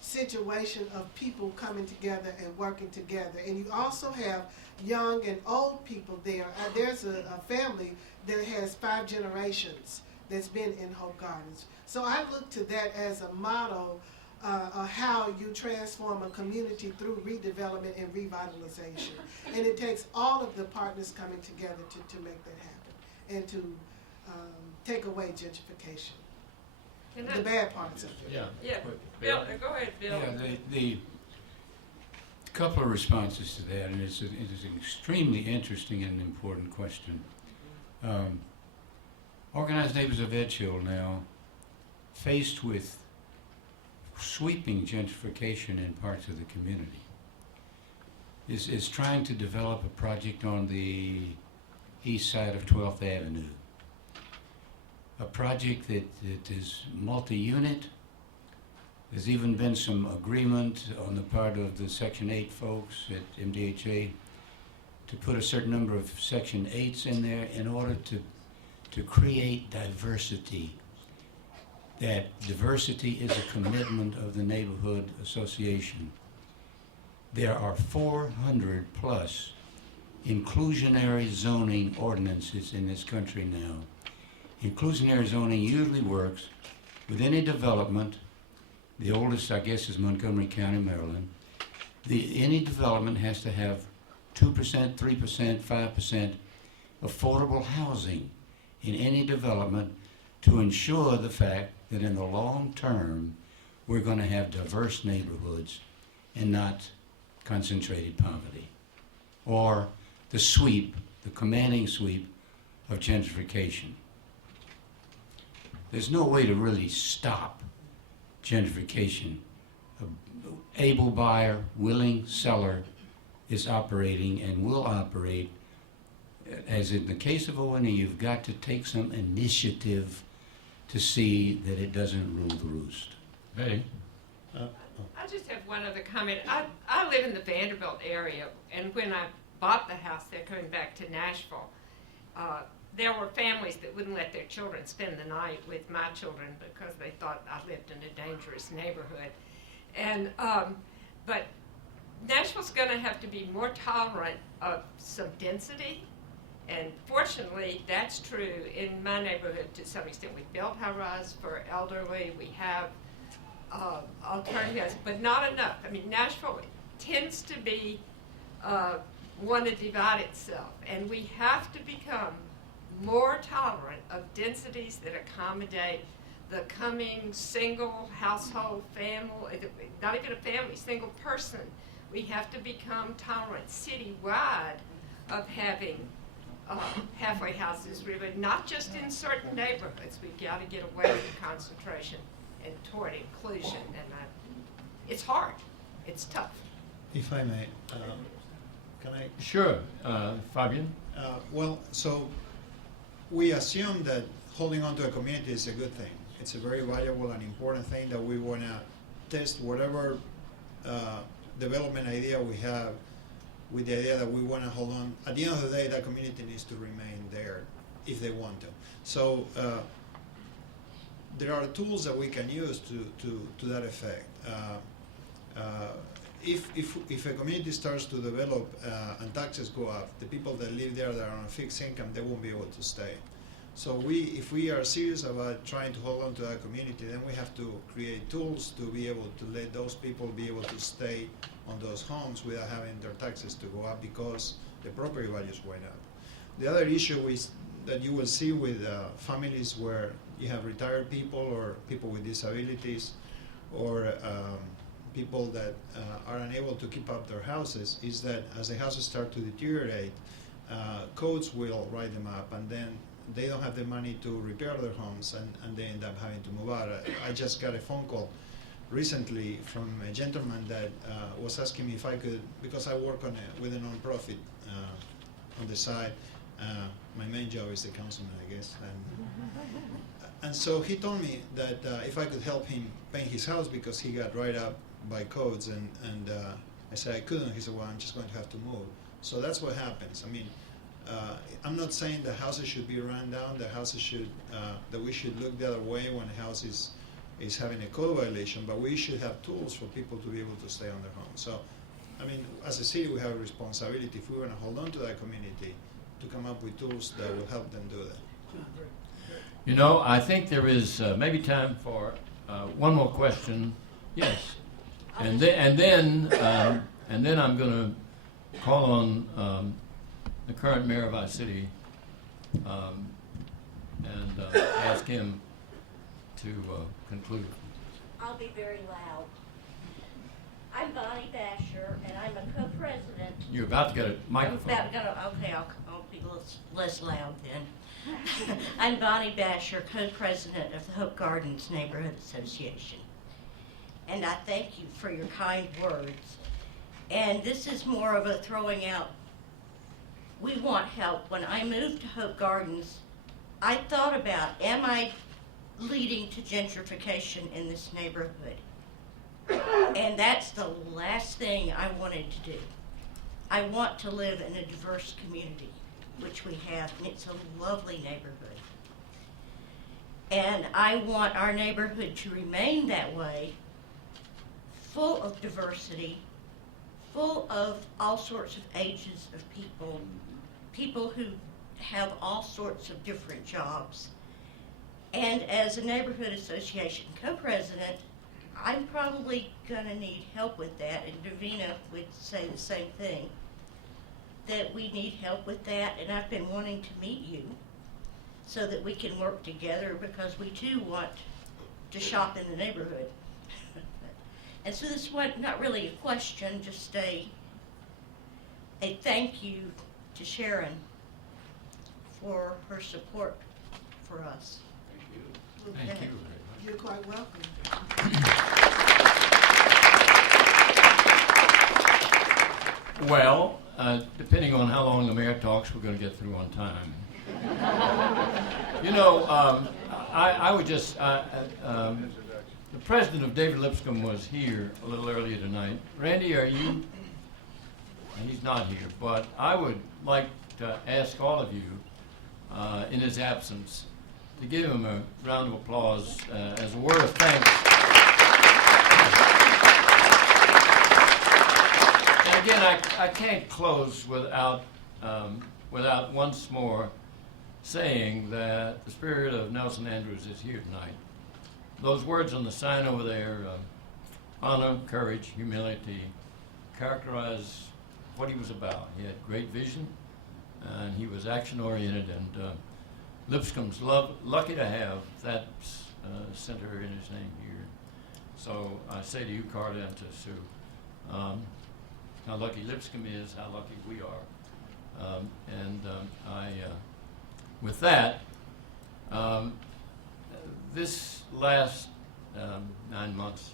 situation of people coming together and working together. And you also have young and old people there. There's a family that has 5 generations that's been in Hope Gardens. So I look to that as a model of how you transform a community through redevelopment and revitalization. And it takes all of the partners coming together to make that happen and to take away gentrification. The bad parts of it. Yeah. Bill, go ahead, Bill. Yeah, the couple of responses to that, and it is an extremely interesting and important question. Organized Neighbors of Edge Hill now, faced with sweeping gentrification in parts of the community, is trying to develop a project on the east side of 12th Avenue. A project that is multi-unit. There's even been some agreement on the part of the Section 8 folks at MDHA to put a certain number of Section 8s in there in order to create diversity. That diversity is a commitment of the neighborhood association. There are 400 plus inclusionary zoning ordinances in this country now. Inclusionary zoning usually works with any development. The oldest, I guess, is Montgomery County, Maryland. Any development has to have 2%, 3%, 5% affordable housing in any development to ensure the fact that in the long term we're going to have diverse neighborhoods and not concentrated poverty. Or the sweep, the commanding sweep of gentrification. There's no way to really stop gentrification. An able buyer, willing seller is operating and will operate. As in the case of O&E, you've got to take some initiative to see that it doesn't rule the roost. Betty? I just have one other comment. I live in the Vanderbilt area, and when I bought the house there coming back to Nashville, there were families that wouldn't let their children spend the night with my children because they thought I lived in a dangerous neighborhood. And but Nashville's going to have to be more tolerant of some density, and fortunately that's true in my neighborhood to some extent. We built high-rise for elderly. We have alternatives, but not enough. I mean, Nashville tends to be want to divide itself, and we have to become more tolerant of densities that accommodate the coming single household family, not even a family, single person. We have to become tolerant citywide of having halfway houses, really, not just in certain neighborhoods. We've got to get away from concentration and toward inclusion. And it's hard. It's tough. If I may, can I? Sure. Fabian? Well, so we assume that holding on to a community is a good thing. It's a very valuable and important thing that we want to test whatever development idea we have with the idea that we want to hold on. At the end of the day, that community needs to remain there if they want to. So there are tools that we can use to that effect. If a community starts to develop and taxes go up, the people that live there that are on a fixed income, they won't be able to stay. So if we are serious about trying to hold on to that community, then we have to create tools to be able to let those people be able to stay on those homes without having their taxes to go up because the property values went up. The other issue is that you will see with families where you have retired people or people with disabilities or people that are unable to keep up their houses is that as the houses start to deteriorate, codes will write them up, and then they don't have the money to repair their homes, and they end up having to move out. I just got a phone call recently from a gentleman that was asking me if I could, because I work with a nonprofit on the side. My main job is the councilman, I guess. And so he told me that if I could help him paint his house because he got right up by codes, and I said I couldn't. He said, well, I'm just going to have to move. So that's what happens. I mean, I'm not saying the houses should be run down. The houses should that we should look the other way when a house is having a code violation. But we should have tools for people to be able to stay on their home. So, I mean, as a city, we have a responsibility if we want to hold on to that community to come up with tools that will help them do that. You know, I think there is maybe time for one more question. Yes, and then I'm going to call on the current mayor of our city and ask him to conclude. I'll be very loud. I'm Bonnie Basher, and I'm a co-president. You're about to get a microphone. Okay, I'll be less loud then. I'm Bonnie Basher, co-president of the Hope Gardens Neighborhood Association. And I thank you for your kind words. And this is more of a throwing out, we want help. When I moved to Hope Gardens, I thought about, am I leading to gentrification in this neighborhood? And that's the last thing I wanted to do. I want to live in a diverse community, which we have, and it's a lovely neighborhood. And I want our neighborhood to remain that way, full of diversity, full of all sorts of ages of people, people who have all sorts of different jobs. And as a neighborhood association co-president, I'm probably going to need help with that, and Davina would say the same thing, that we need help with that, and I've been wanting to meet you so that we can work together because we too want to shop in the neighborhood. And so this was not really a question, just a thank you to Sharon for her support for us. Thank you. You're quite welcome. Well, depending on how long the mayor talks, we're going to get through on time. You know, I would just, the president of David Lipscomb was here a little earlier tonight. Randy, are you? He's not here, but I would like to ask all of you, in his absence, to give him a round of applause as a word of thanks. And again, I can't close without once more saying that the spirit of Nelson Andrews is here tonight. Those words on the sign over there, honor, courage, humility, characterize what he was about. He had great vision, and he was action-oriented, and Lipscomb's lucky to have that center in his name here. So I say to you, Carter, and to Sue, how lucky Lipscomb is, how lucky we are. With that, this last 9 months,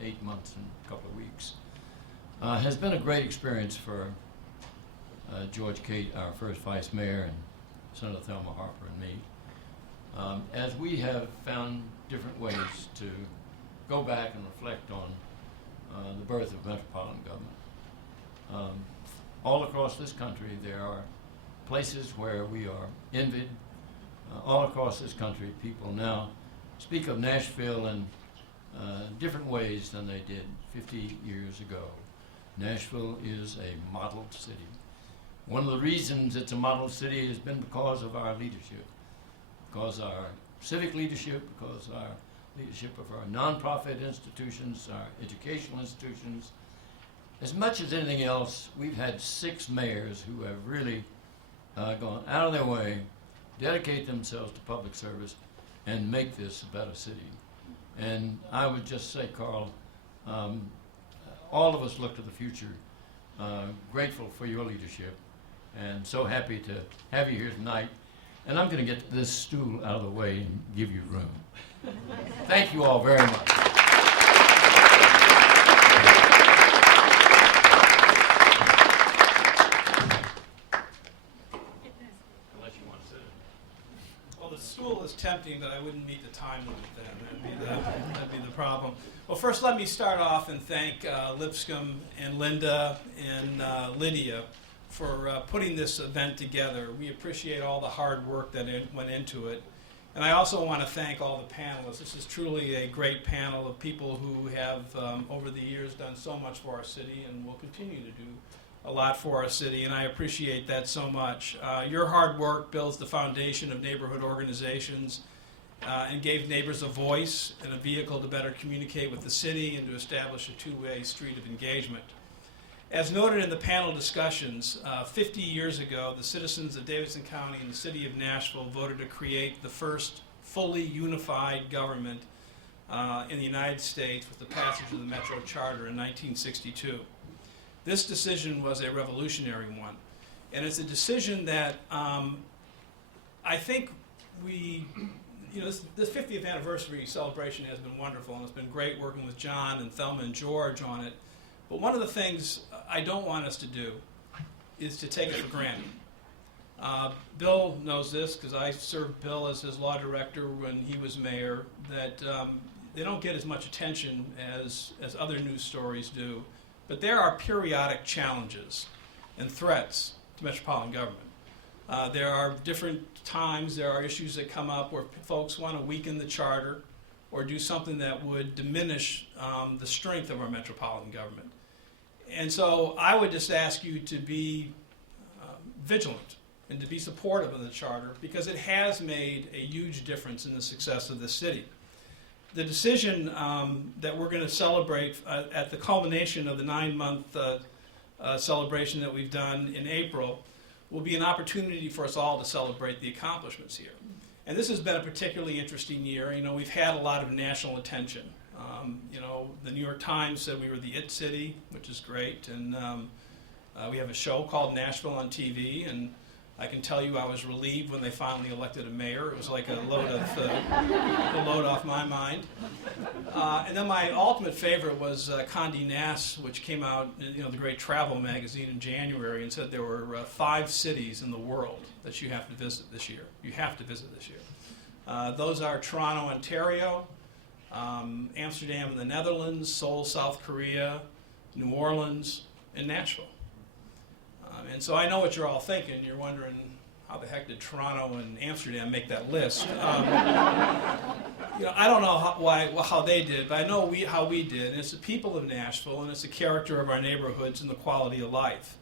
8 months and a couple of weeks, has been a great experience for George Cate, our first vice mayor, and Senator Thelma Harper and me, as we have found different ways to go back and reflect on the birth of metropolitan government. All across this country, there are places where we are envied. All across this country, people now speak of Nashville in different ways than they did 50 years ago. Nashville is a model city. One of the reasons it's a model city has been because of our leadership, because our civic leadership, because our leadership of our nonprofit institutions, our educational institutions. As much as anything else, we've had 6 mayors who have really gone out of their way, dedicate themselves to public service, and make this a better city. And I would just say, Carl, all of us look to the future, grateful for your leadership, and so happy to have you here tonight. And I'm going to get this stool out of the way and give you room. Thank you all very much. Well, the stool is tempting, but I wouldn't meet the time limit then. That'd be the problem. Well, first let me start off and thank Lipscomb and Linda and Lydia for putting this event together. We appreciate all the hard work that went into it. And I also want to thank all the panelists. This is truly a great panel of people who have, over the years, done so much for our city and will continue to do a lot for our city, and I appreciate that so much. Your hard work builds the foundation of neighborhood organizations and gave neighbors a voice and a vehicle to better communicate with the city and to establish a two-way street of engagement. As noted in the panel discussions, 50 years ago, the citizens of Davidson County and the city of Nashville voted to create the first fully unified government in the United States with the passage of the Metro Charter in 1962. This decision was a revolutionary one, and it's a decision that I think this 50th anniversary celebration has been wonderful, and it's been great working with John and Thelma and George on it. But one of the things I don't want us to do is to take it for granted. Bill knows this because I served Bill as his law director when he was mayor, that they don't get as much attention as other news stories do. But there are periodic challenges and threats to metropolitan government. There are different times, there are issues that come up where folks want to weaken the charter or do something that would diminish the strength of our metropolitan government. And so I would just ask you to be vigilant and to be supportive of the charter because it has made a huge difference in the success of the city. The decision that we're going to celebrate at the culmination of the 9-month celebration that we've done in April will be an opportunity for us all to celebrate the accomplishments here. And this has been a particularly interesting year. You know, we've had a lot of national attention. The New York Times said we were the IT city, which is great. And we have a show called Nashville on TV. And I can tell you I was relieved when they finally elected a mayor. It was like a load off my mind. And then my ultimate favorite was Condé Nast, which came out in the great travel magazine in January, and said there were 5 cities in the world that you have to visit this year. You have to visit this year. Those are Toronto, Ontario, Amsterdam in the Netherlands, Seoul, South Korea, New Orleans, and Nashville. And so I know what you're all thinking. You're wondering, how the heck did Toronto and Amsterdam make that list? I don't know how they did, but I know how we did. And it's the people of Nashville, and it's the character of our neighborhoods and the quality of life.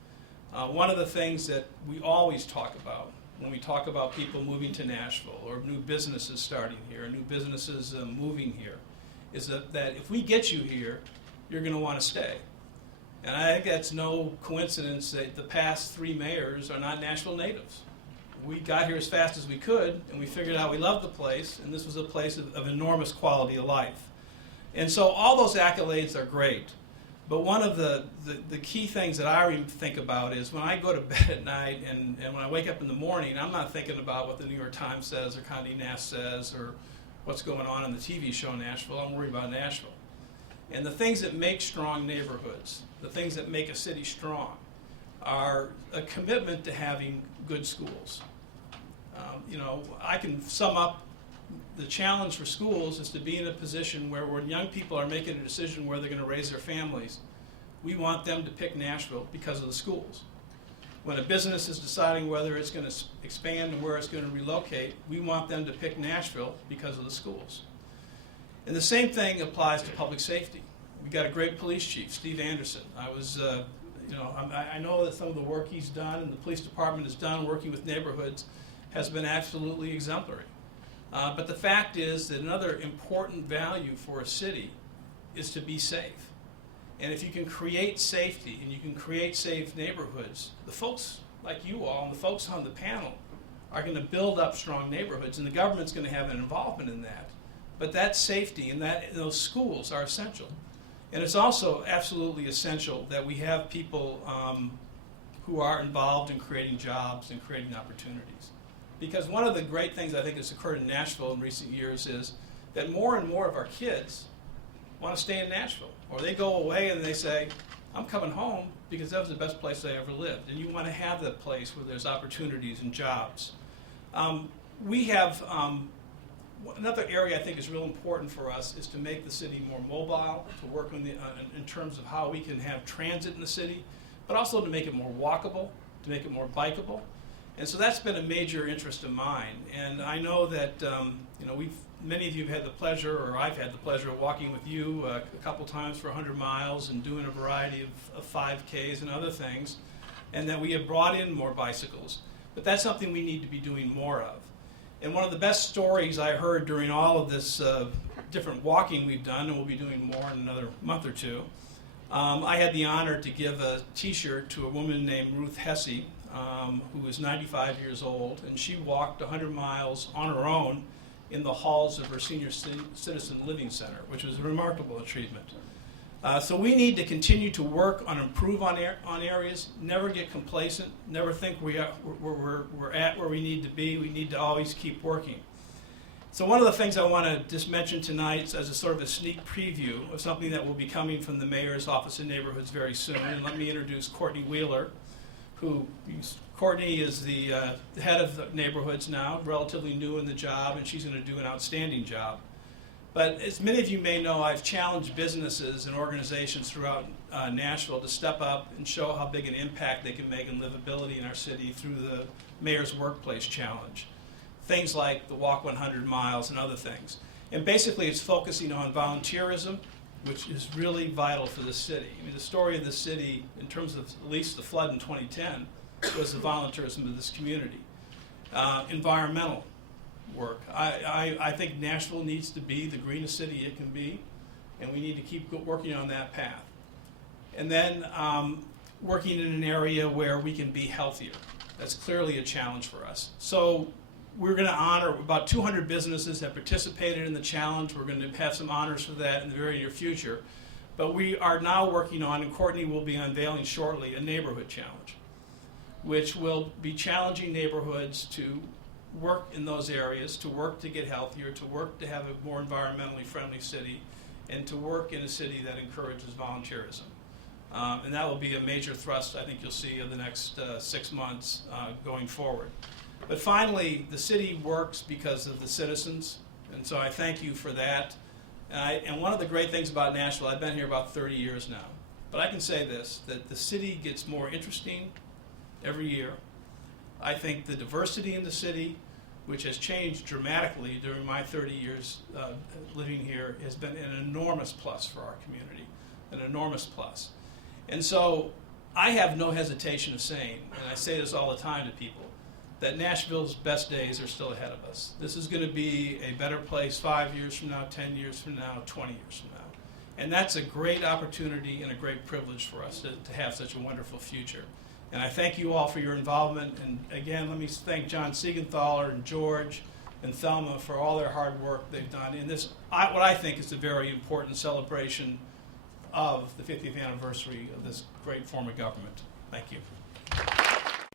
One of the things that we always talk about when we talk about people moving to Nashville, or new businesses starting here, or new businesses moving here, is that if we get you here, you're going to want to stay. And I think that's no coincidence that the past 3 mayors are not Nashville natives. We got here as fast as we could, and we figured out we loved the place, and this was a place of enormous quality of life. And so all those accolades are great. But one of the key things that I think about is when I go to bed at night and when I wake up in the morning, I'm not thinking about what the New York Times says or Condé Nast says or what's going on in the TV show Nashville. I'm worried about Nashville. And the things that make strong neighborhoods, the things that make a city strong, are a commitment to having good schools. I can sum up the challenge for schools is to be in a position where when young people are making a decision where they're going to raise their families, we want them to pick Nashville because of the schools. When a business is deciding whether it's going to expand and where it's going to relocate, we want them to pick Nashville because of the schools. And the same thing applies to public safety. We got a great police chief, Steve Anderson. I know that some of the work he's done and the police department has done working with neighborhoods has been absolutely exemplary. But the fact is that another important value for a city is to be safe. And if you can create safety and you can create safe neighborhoods, the folks like you all and the folks on the panel are going to build up strong neighborhoods, and the government's going to have an involvement in that. But that safety and those schools are essential. And it's also absolutely essential that we have people who are involved in creating jobs and creating opportunities. Because one of the great things I think has occurred in Nashville in recent years is that more and more of our kids want to stay in Nashville. Or they go away and they say, I'm coming home because that was the best place I ever lived. And you want to have that place where there's opportunities and jobs. We have another area I think is real important for us is to make the city more mobile, to work on in terms of how we can have transit in the city, but also to make it more walkable, to make it more bikeable. And so that's been a major interest of mine. And I know that many of you have had the pleasure, or I've had the pleasure of walking with you a couple times for 100 miles and doing a variety of 5Ks and other things, and that we have brought in more bicycles. But that's something we need to be doing more of. And one of the best stories I heard during all of this different walking we've done, and we'll be doing more in another month or two, I had the honor to give a T-shirt to a woman named Ruth Hesse, who is 95 years old, and she walked 100 miles on her own in the halls of her senior citizen living center, which was a remarkable achievement. So we need to continue to work on improve on areas, never get complacent, never think we're at where we need to be. We need to always keep working. So one of the things I want to just mention tonight as a sort of a sneak preview of something that will be coming from the Mayor's Office of Neighborhoods very soon, and let me introduce Courtney Wheeler, Courtney is the head of the neighborhoods now, relatively new in the job, and she's going to do an outstanding job. But as many of you may know, I've challenged businesses and organizations throughout Nashville to step up and show how big an impact they can make in livability in our city through the Mayor's Workplace Challenge. Things like the Walk 100 Miles and other things. And basically it's focusing on volunteerism, which is really vital for the city. I mean, the story of the city, in terms of at least the flood in 2010, was the volunteerism of this community. Environmental work. I think Nashville needs to be the greenest city it can be, and we need to keep working on that path. And then working in an area where we can be healthier. That's clearly a challenge for us. So we're going to honor, about 200 businesses have participated in the challenge. We're going to have some honors for that in the very near future. But we are now working on, and Courtney will be unveiling shortly, a neighborhood challenge, which will be challenging neighborhoods to work in those areas, to work to get healthier, to work to have a more environmentally friendly city, and to work in a city that encourages volunteerism. And that will be a major thrust I think you'll see in the next 6 months going forward. But finally, the city works because of the citizens, and so I thank you for that. And one of the great things about Nashville, I've been here about 30 years now, but I can say this, that the city gets more interesting every year. I think the diversity in the city, which has changed dramatically during my 30 years living here, has been an enormous plus for our community, an enormous plus. And so I have no hesitation of saying, and I say this all the time to people, that Nashville's best days are still ahead of us. This is going to be a better place 5 years from now, 10 years from now, 20 years from now. And that's a great opportunity and a great privilege for us to have such a wonderful future. And I thank you all for your involvement. And again, let me thank John Siegenthaler and George and Thelma for all their hard work they've done in this, what I think is a very important celebration of the 50th anniversary of this great form of government. Thank you.